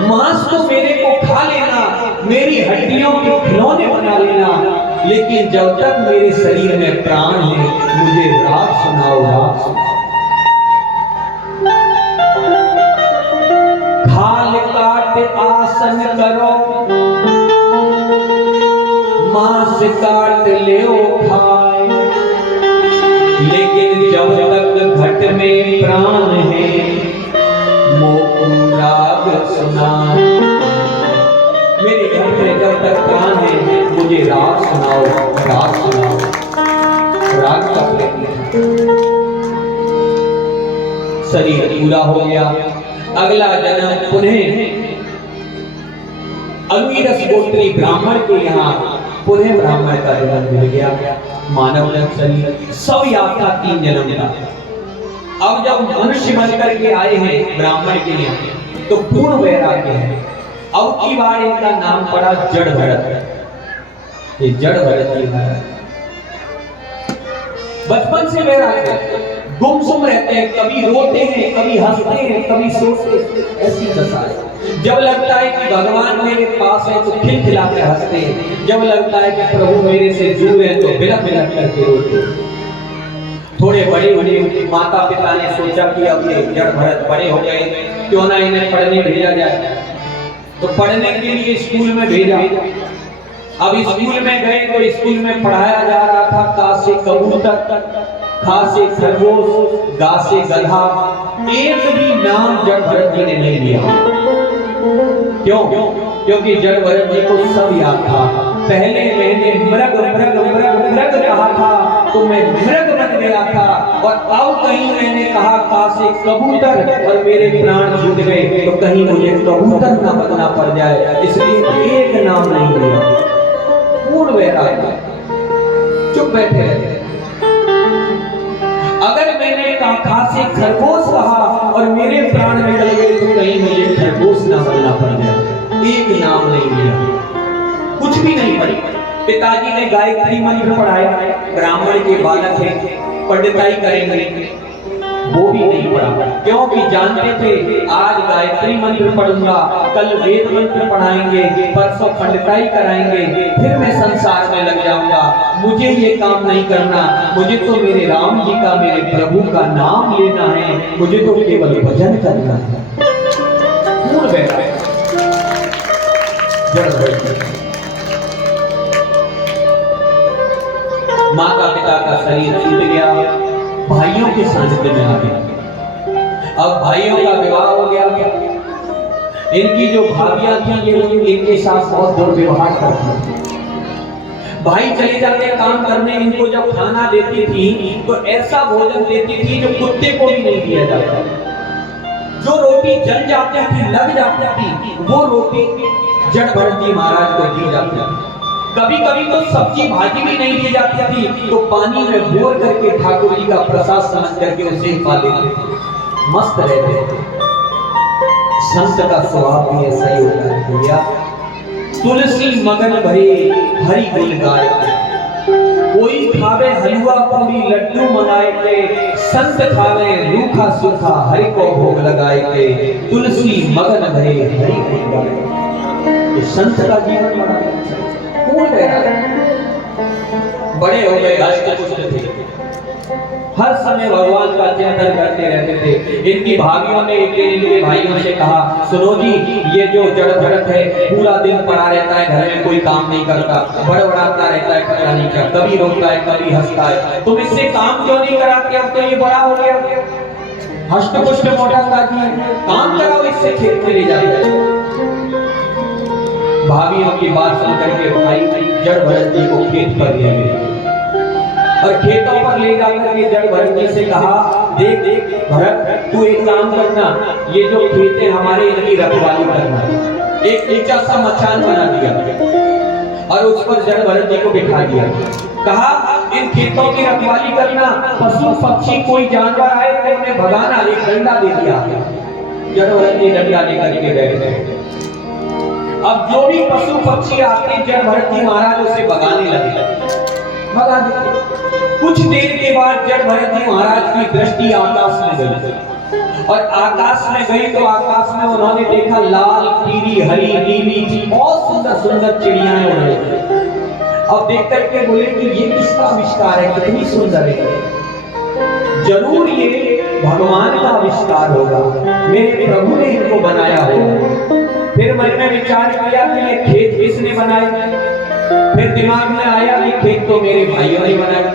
मांस को मेरे को खा लेना, मेरी हड्डियों के खिलौने बना लेना, लेकिन जब तक मेरे शरीर में प्राण है मुझे राग सुनाओ, राग सुनाओ। खाल काट आसन करो, मांस काट ले खाए, लेकिन जब तक घट में प्राण है मोको राग सुनाओ। मेरे घर में जब तक प्राण है मुझे राग सुनाओ, राग सुनाओ। राग का शरीर पूरा हो गया, अगला जन्म पुनः अंगिरस गोत्री ब्राह्मण के यहाँ पुनः ब्राह्मण का जन्म मिल गया, मानव शरीर। सब यात्रा 3 जन्म का। अब जब मनुष्य बनकर के आए हैं ब्राह्मण के लिए तो पूर्ण वैराग्य है। अब की बार इनका नाम पड़ा जड़ भरत। ये जड़ भरत जी महाराज बचपन से वैराग्य, गुमसुम रहते हैं, कभी रोते हैं, कभी हंसते हैं, कभी सोते हैं, ऐसी दशा है। जब लगता है कि भगवान मेरे पास है तो खिलखिलाकर हंसते हैं, जब लगता है कि प्रभु मेरे से दूर है तो बिलख बिलख करके रोते हैं। थोड़े बड़े हुए माता पिता ने सोचा कि अब ये जड़ भरत बड़े हो गए, क्यों ना इन्हें पढ़ने भेजा जाए, तो पढ़ने के लिए स्कूल में भेजा। अब स्कूल में गए तो स्कूल में पढ़ाया जा रहा था का से कबूतर, खा से खरगोश, गा से गधा, एक भी नाम जड़ भरत जी ने नहीं लिया। क्यों? क्योंकि जड़ भरत जी को सब याद था। पहले मैंने मृग मृग मृग मृग कहा था तो मैं मृग बन गया था, और अब कहीं मैंने कहा का से कबूतर और मेरे प्राण छूट गए, तो कहीं मुझे कबूतर ना बनना पड़ जाए, इसलिए एक नाम नहीं लिया। पूर्ण वैराग्य, चुप बैठे रहते। अगर मैंने खा से खरगोश कहा और मेरे प्राण निकल गए तो कहीं मुझे खरगोश ना बनना पड़ जाए, एक नाम नहीं लिया, कुछ भी नहीं पढ़ी। पिताजी ने गायत्री मंत्र पढ़ाया, ब्राह्मण के बालक है, पंडिताई करेंगे, वो भी नहीं पढ़ा, क्योंकि जानते थे आज गायत्री मंत्र पढ़ूंगा, कल वेद मंत्र पढ़ाएंगे, परसों पंडिताई कराएंगे, फिर मैं संसार में लग जाऊंगा। मुझे ये काम नहीं करना, मुझे तो मेरे राम जी का, मेरे प्रभु का नाम लेना है, मुझे तो केवल भजन करना है। पूर्ण वैराग्य, जड़ भरत। माता पिता का शरीर छूट गया, भाइयों के सानिध्य में आ गया। अब भाइयों का विवाह हो गया, इनकी जो भाभियां थी ये लोग इनके साथ बहुत दुर्व्यवहार करती थी। भाई चले जाते काम करने, इनको जब खाना देती थी तो ऐसा भोजन देती थी जो कुत्ते को भी नहीं दिया जाता। जो रोटी जल जाती थी, लग जाती थी, वो रोटी जड़ भरत जी महाराज को दी जाती थी। कभी कभी तो सब्जी भाजी भी नहीं दी जाती थी, तो पानी में बोर करके ठाकुर जी का प्रसाद समझ करके उसे खा लेते थे, मस्त रहते थे। संत का स्वभाव भी ऐसा ही होता है भैया। तुलसी मगन भरे हरि गुण गाए, कोई खावे हलवा पूरी लड्डू मंगाए के, संत खावे रूखा सूखा हरि को भोग लगाए के, तुलसी मगन भरे हरि गुण गाए। संत का जीवन बड़ा बड़े हो गए, हष्टपुष्ट थे, हर समय भगवान का चिंतन करते रहते थे। इनकी भाभियों ने एक दिन इनके भाइयों से कहा, सुनो जी, ये जो जड़ भरत है पूरा दिन पड़ा रहता है, घर में कोई काम नहीं करता, बड़बड़ाता रहता है, पता नहीं क्या, कभी रोता है कभी हंसता है, तुम इससे काम क्यों नहीं कराते? अब तो ये बड़ा हो गया, हष्टपुष्ट मोटा ताकि काम कराओ, इससे खेत में ले जाए। भाभियों की बात सुन करके भाई जड़ भरत जी को खेत पर ले गए। और खेतों पर ले जाकर के जड़ भरत जी से कहा, देख देख भरत, तू एक काम करना, ये जो खेत है हमारे, इनकी रखवाली करना। एक ऊंचा सा मचान बना दिया और उस पर जड़ भरत जी को बिठा दिया। कहा, इन खेतों की रखवाली करना, पशु पक्षी कोई जानवर आए तो उन्हें भगाना। एक डंडा दे दिया। जड़ भरत जी डंडा लेकर के बैठ गए। अब जो भी पशु पक्षी आते, जड़ भरत जी महाराज उसे भगाने लगे, भगा देते। कुछ देर के बाद जड़ भरत जी महाराज की दृष्टि आकाश में गई और आकाश में गई तो आकाश में उन्होंने देखा लाल, पीली, हरी, नीली, बहुत सुंदर सुंदर चिड़ियां उड़ रही थी। अब देख करके बोले कि ये किसका आविष्कार है, कितनी सुंदर है, जरूर ये भगवान का आविष्कार होगा, मेरे प्रभु ने इनको बनाया होगा। फिर मन में विचार किया कि ये खेत किसने बनाया। फिर दिमाग में आया कि खेत तो मेरे भाइयों ने बनाया।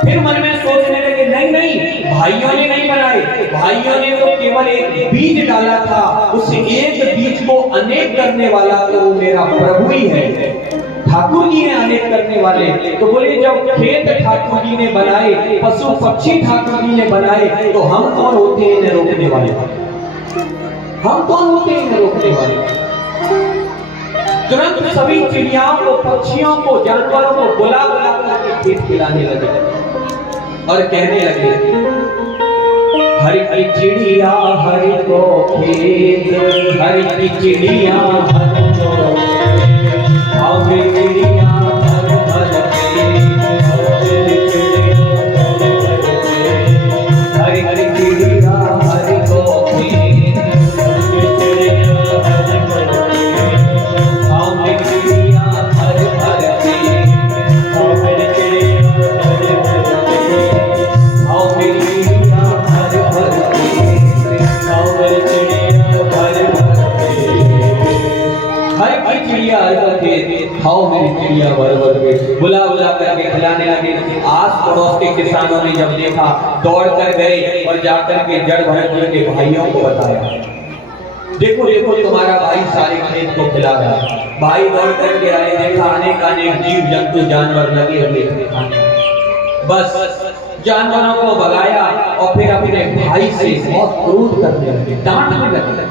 फिर मन में सोचने लगे, नहीं नहीं, भाइयों ने नहीं बनाए, भाइयों ने तो केवल एक बीज डाला था, उस एक बीज को अनेक करने वाला तो वो मेरा प्रभु ही है, ठाकुर जी हैं अनेक करने वाले। तो बोले, जब खेत ठाकुर जी ने बनाए, पशु पक्षी ठाकुर जी ने बनाए, तो हम कौन होते हैं इन्हें रोकने वाले? हम कौन होते हैं इन्हें रोकने वाले? तुरंत सभी चिड़ियाओं को, पक्षियों को, जानवरों को बुला बुला कर खेत खिलाने लगे और कहने लगे, हर की चिड़िया हर को खेत, हर की चिड़िया हर को आओ मेरी चिड़िया हर हर खेत, हर हर चिड़िया हर को खेत, आओ मेरी चिड़िया हर हर खेत, आओ मेरी चिड़िया हर हर खेत, आओ मेरी चिड़िया हर हर खेत, आओ मेरी चिड़िया हर हर खेत, हर की चिड़िया हर हर खेत, खाओ मेरी चिड़िया भर भर के बुला बुला करके खिलाने लगे। आस पड़ोस के किसानों ने जब देखा, दौड़ कर गए और जाकर के जड़ भरत जी के भाइयों को बताया, देखो देखो तुम्हारा भाई सारे खेत को खिला रहा है। भाई दौड़ करके आए, देखा अनेक अनेक जीव जंतु जानवर लगे हुए थे। बस जानवरों को भगाया और फिर अपने भाई से बहुत क्रोध करने लगे, डांटने लगे,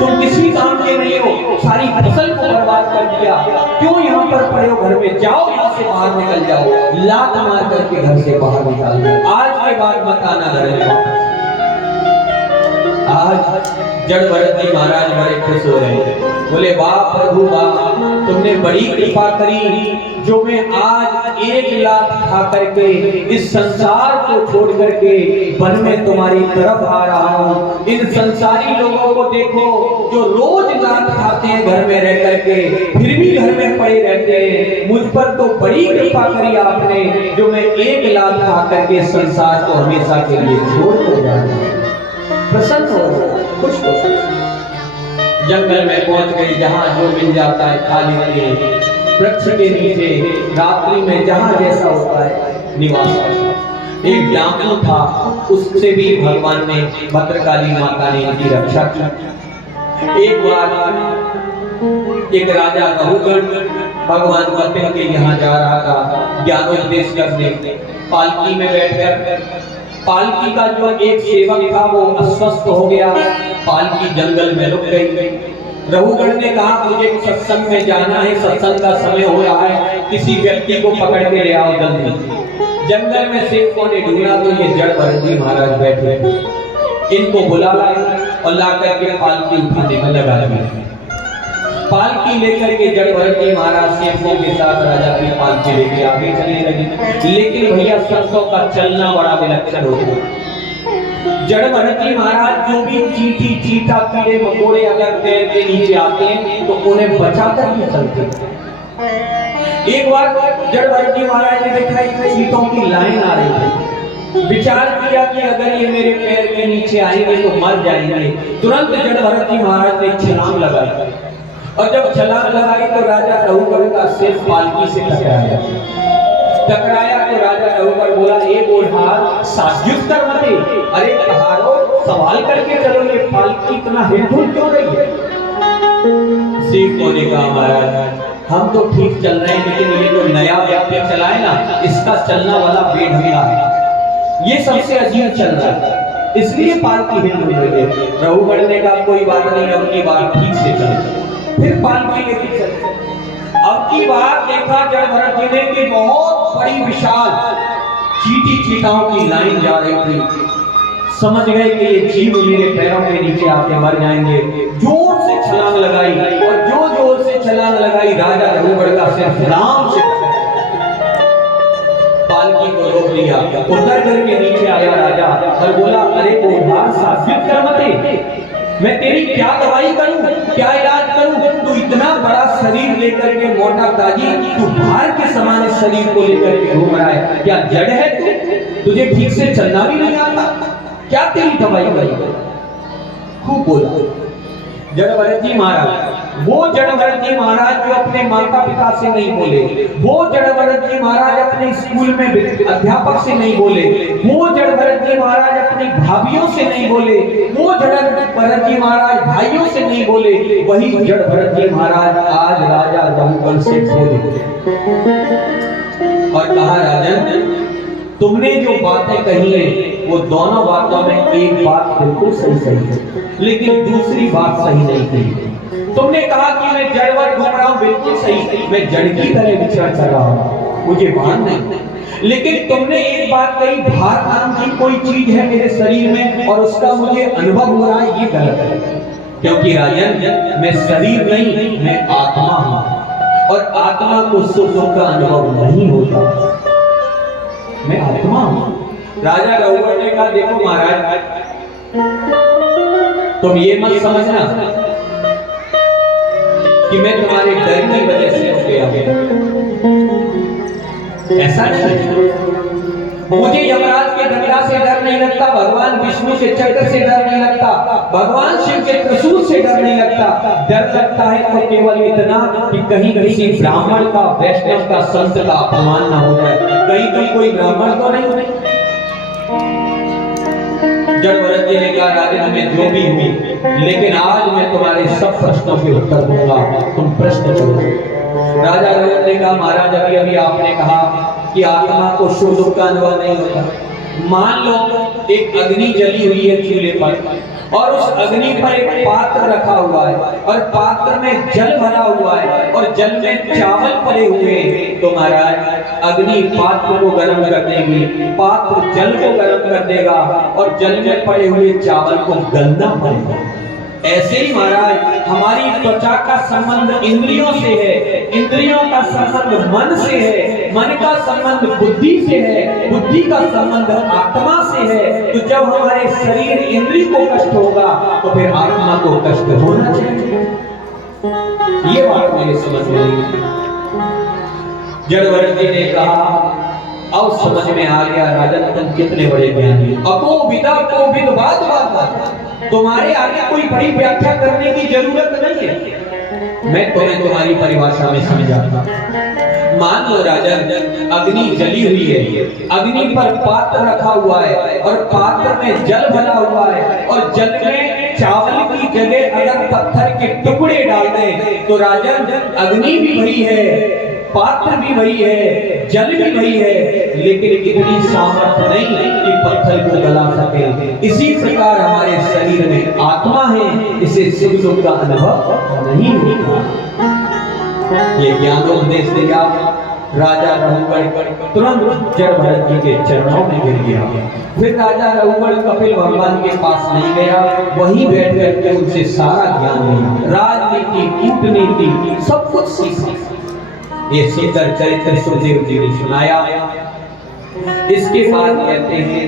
तुम किसी काम के नहीं हो, सारी फसल को बर्बाद कर दिया, क्यों यहाँ पर पड़े हो, घर में जाओ, यहाँ से बाहर निकल जाओ। लात मार करके घर से बाहर निकाल दिया, आज के बाद मत आना घर में। आज जड़ भरत जी महाराज बड़े खुश हो रहे हैं, बोले, वाह प्रभु वाह, तुमने बड़ी कृपा करी, जो मैं आज 1 लाख खा करके इस संसार को छोड़ करके वन में तुम्हारी तरफ आ रहा हूँ। इन संसारी लोगों को देखो जो रोज लात खाते हैं घर में रह करके, फिर भी घर में पड़े रहते हैं। मुझ पर तो बड़ी कृपा करी आपने, जो मैं 1 लाख खा करके संसार को हमेशा के लिए छोड़ कर जा रहा हूँ। प्रसन्न हो, खुश हो। जंगल में पहुंच गई, जहां जो मिल जाता है खा लेते हैं। वृक्ष के नीचे रात्रि में जहां जैसा होता है निवास करता। एक डाकू था, उससे भी भगवान ने, भद्रकाली माता ने इनकी रक्षा की। एक बार एक राजा रहुगण भगवान कपिल के यहाँ जा रहा था ज्ञानोपदेश करने। पालकी में बैठकर, पालकी का जो एक सेवक था वो अस्वस्थ हो गया, पालकी जंगल में रुक गई। रहुगण ने कहा, मुझे सत्संग में जाना है, सत्संग का समय हो रहा है, किसी व्यक्ति को पकड़ के ले आओ जल्दी। जंगल में सेवकों ने ढूंढा तो ये जड़ भरत जी महाराज बैठे, इनको बुला लाए और ला करके पालकी उठाने में लगा दिया। पालकी लेकर के जड़ भरत जी महाराज सेवकों के साथ राजा की पालकी लेके आगे चलने लगे। लेकिन भैया संतों का चलना बड़ा विलक्षण होता। जड़ भरत जी महाराज जो भी चींटी, चींटा, कीड़े मकोड़े अगर पैर के नीचे आते हैं तो उन्हें बचाकर ही चलते। एक बार जड़ भरत जी महाराज ने देखा कि चींटों की लाइन आ रही है, विचार किया कि अगर ये मेरे पैर के नीचे आएंगे तो मर जाएंगे। तुरंत जड़ भरत जी महाराज ने छलांग लगाई और जब छलांग लगाई तो राजा रहुगण का सिर पालकी से टकराया तो राजा रहुगण बोला, ए बोढ़ा साध्युत कर मते, अरे पहाड़ो सवाल करके चलो, ये पालकी इतना हिलडुल क्यों रही है? सेवकों ने कहा, महाराज हम तो ठीक चल रहे हैं, लेकिन ये जो नया व्यक्ति चलाए ना, इसका चलना वाला बेढंगा है, ये सबसे अजीब चल रहा है, इसलिए पालकी हिल रही है। रहू बढ़ने का कोई बात नहीं, अब की बार ठीक से चले, फिर पालकी लेके चले। अब की बार देखा जड़ भरत जी ने कि बहुत बड़ी विशाल चीटी चीताओं की लाइन जा रही थी। समझ गए कि ये जीव मेरे पैरों के नीचे आके मर जाएंगे। जोर से छलांग लगाई, और जो जोर से छलांग लगाई राजा रघुगढ़ का सिर्फ राम से पालकी को रोक लिया। उतर करके नीचे आया राजा और बोला, अरे बोधार शासित कर मते, मैं तेरी क्या दवाई करूं, क्या इलाज करूं? तू इतना बड़ा शरीर लेकर के मोटा ताजी, तू भार के समान शरीर को लेकर के घूम रहा है, क्या जड़ है तू? तुझे ठीक से चलना भी नहीं आता, क्या तेरी दवाई करूं? खूब बोला। जड़भरत जी महाराज, वो जड़भरत जी महाराज जो अपने माता पिता से नहीं बोले, वो जड़भरत जी महाराज अपने स्कूल में अध्यापक से नहीं बोले, वो जड़भरत जी महाराज अपनी भाभीयों से नहीं बोले, वो जड़भरत जी महाराज भाइयों से नहीं बोले, वही जड़भरत जी महाराज आज राजा रघुगढ़ से बोले और कहा, राजन तुमने जो बातें कही है वो दोनों बातों में एक बात बिल्कुल सही है, लेकिन दूसरी बात सही नहीं कही। तुमने कहा कि मैं जड़वत घूम रहा हूं, बिल्कुल सही, मैं जड़ की तरह विचरण कर रहा हूं, मुझे भान नहीं। लेकिन तुमने एक बात कही, भार नाम की कोई चीज है मेरे शरीर में और उसका मुझे अनुभव हो रहा है, ये गलत है। क्योंकि राजन मैं शरीर नहीं, मैं आत्मा हूं, और आत्मा को सुख का अनुभव नहीं होता, मैं आत्मा हूं। राजा रघुगढ़ ने कहा, देखो महाराज, तुम ये मत समझना कि मैं तुम्हारे डर की वजह से हो गया, ऐसा नहीं। मुझे यमराज के दंडा से डर नहीं लगता, भगवान विष्णु के चक्र से डर नहीं लगता, भगवान शिव के त्रिशूल से डर नहीं लगता। डर लगता है तो केवल इतना कि कहीं किसी ब्राह्मण का, वैष्णव का, संत का अपमान ना हो जाए। कहीं कोई ब्राह्मण तो नहीं। जड़भरत जी ने कहा, राजन मैं जो भी हूं, लेकिन आज मैं तुम्हारे सब प्रश्नों के उत्तर दूंगा, तुम प्रश्न करो। राजा रघुगढ़ ने कहा, महाराज अभी अभी आपने कहा कि आत्मा को सुख दुख का अनुभव नहीं होता। मान लो एक अग्नि जली हुई है चूल्हे पर, और उस अग्नि पर एक पात्र रखा हुआ है, और पात्र में जल भरा हुआ है, और जल में चावल पड़े हुए हैं। तो महाराज अग्नि पात्र को गर्म कर देगी, पात्र जल को गर्म कर देगा, और जल में पड़े हुए चावल को गलना पड़ेगा। ऐसे ही महाराज हमारी त्वचा का संबंध इंद्रियों से है, इंद्रियों का संबंध मन से है, मन का संबंध बुद्धि से है, बुद्धि का संबंध आत्मा से है। तो जब हमारे शरीर इंद्रिय को कष्ट होगा तो फिर आत्मा को कष्ट होना चाहिए। ये बात मेरे समझ में आई। जड़भरत जी ने कहा, अब समझ में आ गया राजन तुम कितने बड़े ज्ञानी, अको विदा को विद्वाद बात, तुम्हारे आगे कोई बड़ी व्याख्या करने की जरूरत नहीं है, मैं तुम्हें तुम्हारी परिभाषा में समझाता। मान लो राजन अग्नि जली हुई है, अग्नि पर पात्र रखा हुआ है, और पात्र में जल भरा हुआ है, और जल में चावल की जगह अगर पत्थर के टुकड़े डाल दें तो राजन अग्नि भी वही है, पात्र भी वही है, जल भी वही है, लेकिन इतनी सामर्थ्य नहीं कि पत्थर को गला सके। इसी प्रकार हमारे शरीर में आत्मा है, इसे सुख दुख का अनुभव नहीं होता। ये ज्ञानोपदेश दिया राजा रघुगढ़ तुरंत जड़भरत जी के चरणों में गिर गया। फिर राजा रघुगढ़ कपिल भगवान के पास नहीं गया, वहीं बैठ करके उनसे सारा ज्ञान लिया, राजनीति, कूटनीति सब कुछ सीखा। ये सुंदर चरित्र सुखदेव जी ने सुनाया। इसके बाद कहते हैं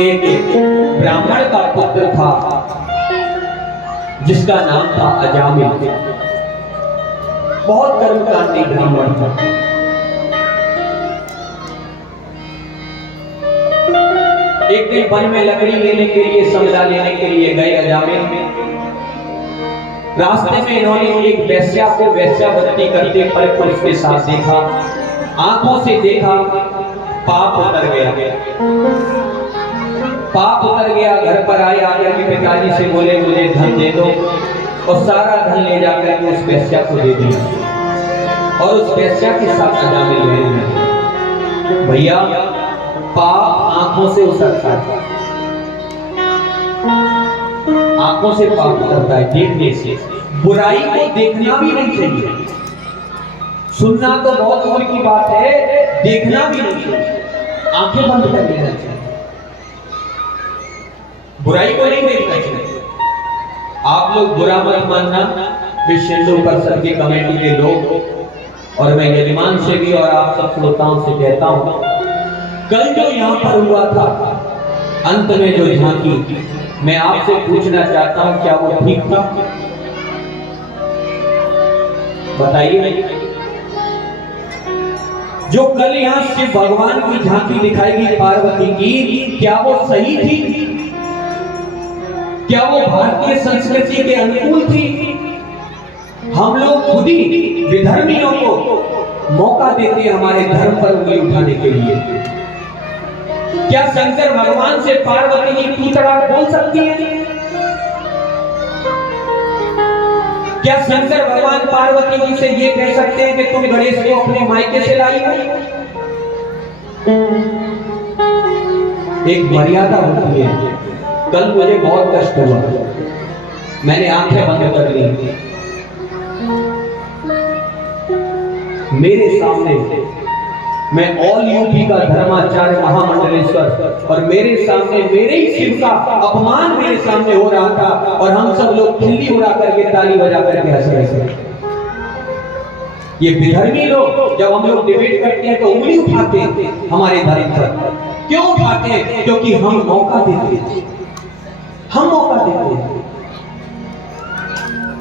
एक ब्राह्मण का पुत्र था जिसका नाम था अजामिल, बहुत कर्मकांडी ब्राह्मण था। एक दिन वन में लकड़ी लेने के लिए, समझा लेने के लिए गए अजामिल। रास्ते में इन्होंने एक वेश्या को वेश्यावृत्ति करते पर पुलिस के साथ देखा, आंखों से देखा, पाप उतर गया। पाप उतर गया। घर पर आए, आकर के पिताजी से बोले मुझे धन दे दो, और सारा धन ले जाकर के उस वेश्या को दे दिया, और उस वेश्या के साथ अजामिल रहने लगे। भैया पाप आंखों से उतरता है, आंखों से पाप उतरता है, देखने से। बुराई को देखना भी नहीं चाहिए, सुनना तो बहुत दूर की बात है, देखना भी नहीं चाहिए, आंखें बंद कर लेना चाहिए, बुराई को नहीं देखना चाहिए। आप लोग बुरा मत मानना, विश्व हिंदू परिषद की कमेटी के लोग, और मैं यजमान से भी और आप सब श्रोताओं से कहता हूं, कल जो यहां पर हुआ था, अंत में जो झांकी, मैं आपसे पूछना चाहता हूं, क्या वो ठीक था? बताइए। जो कल यहां शिव भगवान की झांकी दिखाई गई पार्वती की, क्या वो सही थी? क्या वो भारतीय संस्कृति के अनुकूल थी? हम लोग खुद ही विधर्मियों को मौका देते हैं हमारे धर्म पर उंगली उठाने के लिए। क्या शंकर भगवान से पार्वती की पूतड़ा बोल सकती है? क्या शंकर भगवान पार्वती जी से ये कह सकते हैं कि तुम गणेश को अपने मायके से लाई हो? एक मर्यादा होती है। कल मुझे बहुत कष्ट हुआ, मैंने आंखें बंद कर ली। मेरे सामने मैं ऑल यूपी का धर्माचार्य महामंडलेश्वर, और मेरे सामने मेरे ही शिव का अपमान मेरे सामने हो रहा था, और हम सब लोग खिल्ली उड़ा करके ताली बजा करके हंस रहे थे। ये विधर्मी लोग जब हम लोग डिबेट करते हैं तो उंगली उठाते हैं हमारे धर्म पर। क्यों उठाते हैं? क्योंकि हम मौका देते हैं, हम मौका देते हैं।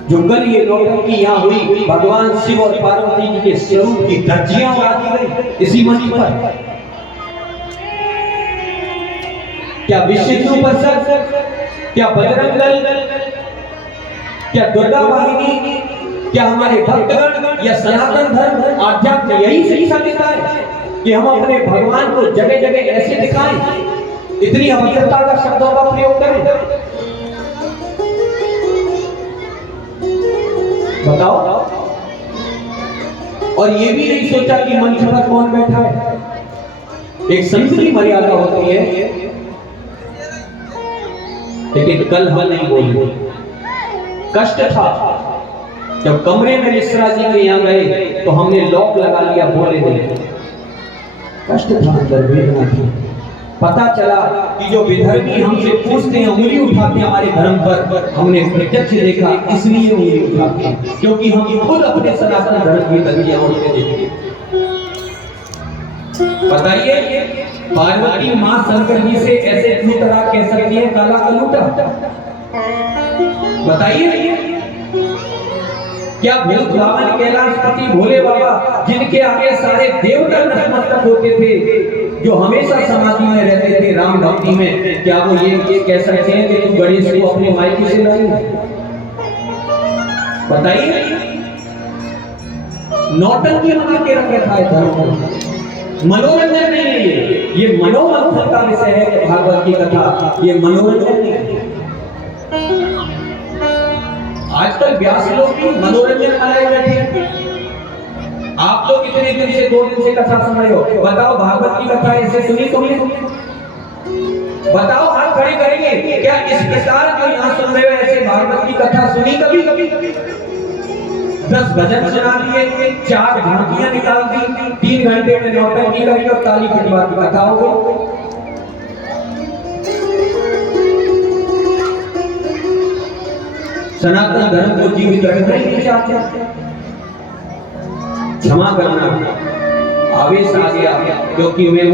जो कल ये नौटंकी यहाँ हुई, भगवान शिव और पार्वती जी के स्वरूप की धज्जियां उड़ा दी गई इसी मंच पर। क्या विश्व हिंदू परिषद, क्या बजरंग दल, क्या दुर्गा वाहिनी, क्या हमारे भक्तगण या सनातन धर्म आध्यात्म यही सही समझता है कि हम अपने भगवान को जगह जगह ऐसे दिखाएं, इतनी अभद्रता का शब्दों का प्रयोग करें? बताओ। और ये भी नहीं सोचा कि मंच पर कौन बैठा है। एक संस्कृति मर्यादा होती है, लेकिन कल हम नहीं बोले। कष्ट था जब कमरे में मिश्रा जी के यहाँ गए तो हमने लॉक लगा लिया, बोले नहीं। कष्ट था, अंदर वेदना थी। पता चला कि जो विधर्मी हमसे पूछते हैं, उंगली उठाते हैं हमारे धर्म पर, हमने प्रत्यक्ष देखा, इसलिए उंगली उठाते हैं क्योंकि हम खुद अपने सनातन धर्म की धज्जियां उड़ते देखते। बताइए, पार्वती मां शंकर जी से ऐसे क्यों तरह कह सकती है काला कलूटा? बताइए। क्या भूत भावन कैलाशपति भोले बाबा, जिनके आगे सारे देवता नतमस्तक होते थे, जो हमेशा समाधि में रहते थे राम भक्ति में, क्या वो ये कह सकते हैं कि तुम गणेश को अपने मायके से लाई? बताइए। नौटंकी बना के रख रखा है धर्म को, मनोरंजन नहीं है ये मनोमंथन का विषय है। भागवत की कथा ये मनोरंजन नहीं है। आजकल व्यास लोग भी मनोरंजन बनाए बैठे हैं। आप लोग इतने दिन से 2 दिन से कथा सुन रहे हो, बताओ भागवत की कथा ऐसे सुनी तुमने? बताओ, हाथ खड़े करेंगे क्या इस प्रकार जो यहाँ सुन रहे हो ऐसे भागवत की कथा सुनी कभी? 10 भजन सुना दिए, 4 झांकियां निकाल दी, 3 घंटे में नौटंकी करी और ताली बजवा की कथा हो गई। सनातन धर्म को जीवित रखना ही नहीं चाहते। क्षमा करना, आवेश आ गया क्योंकि मैं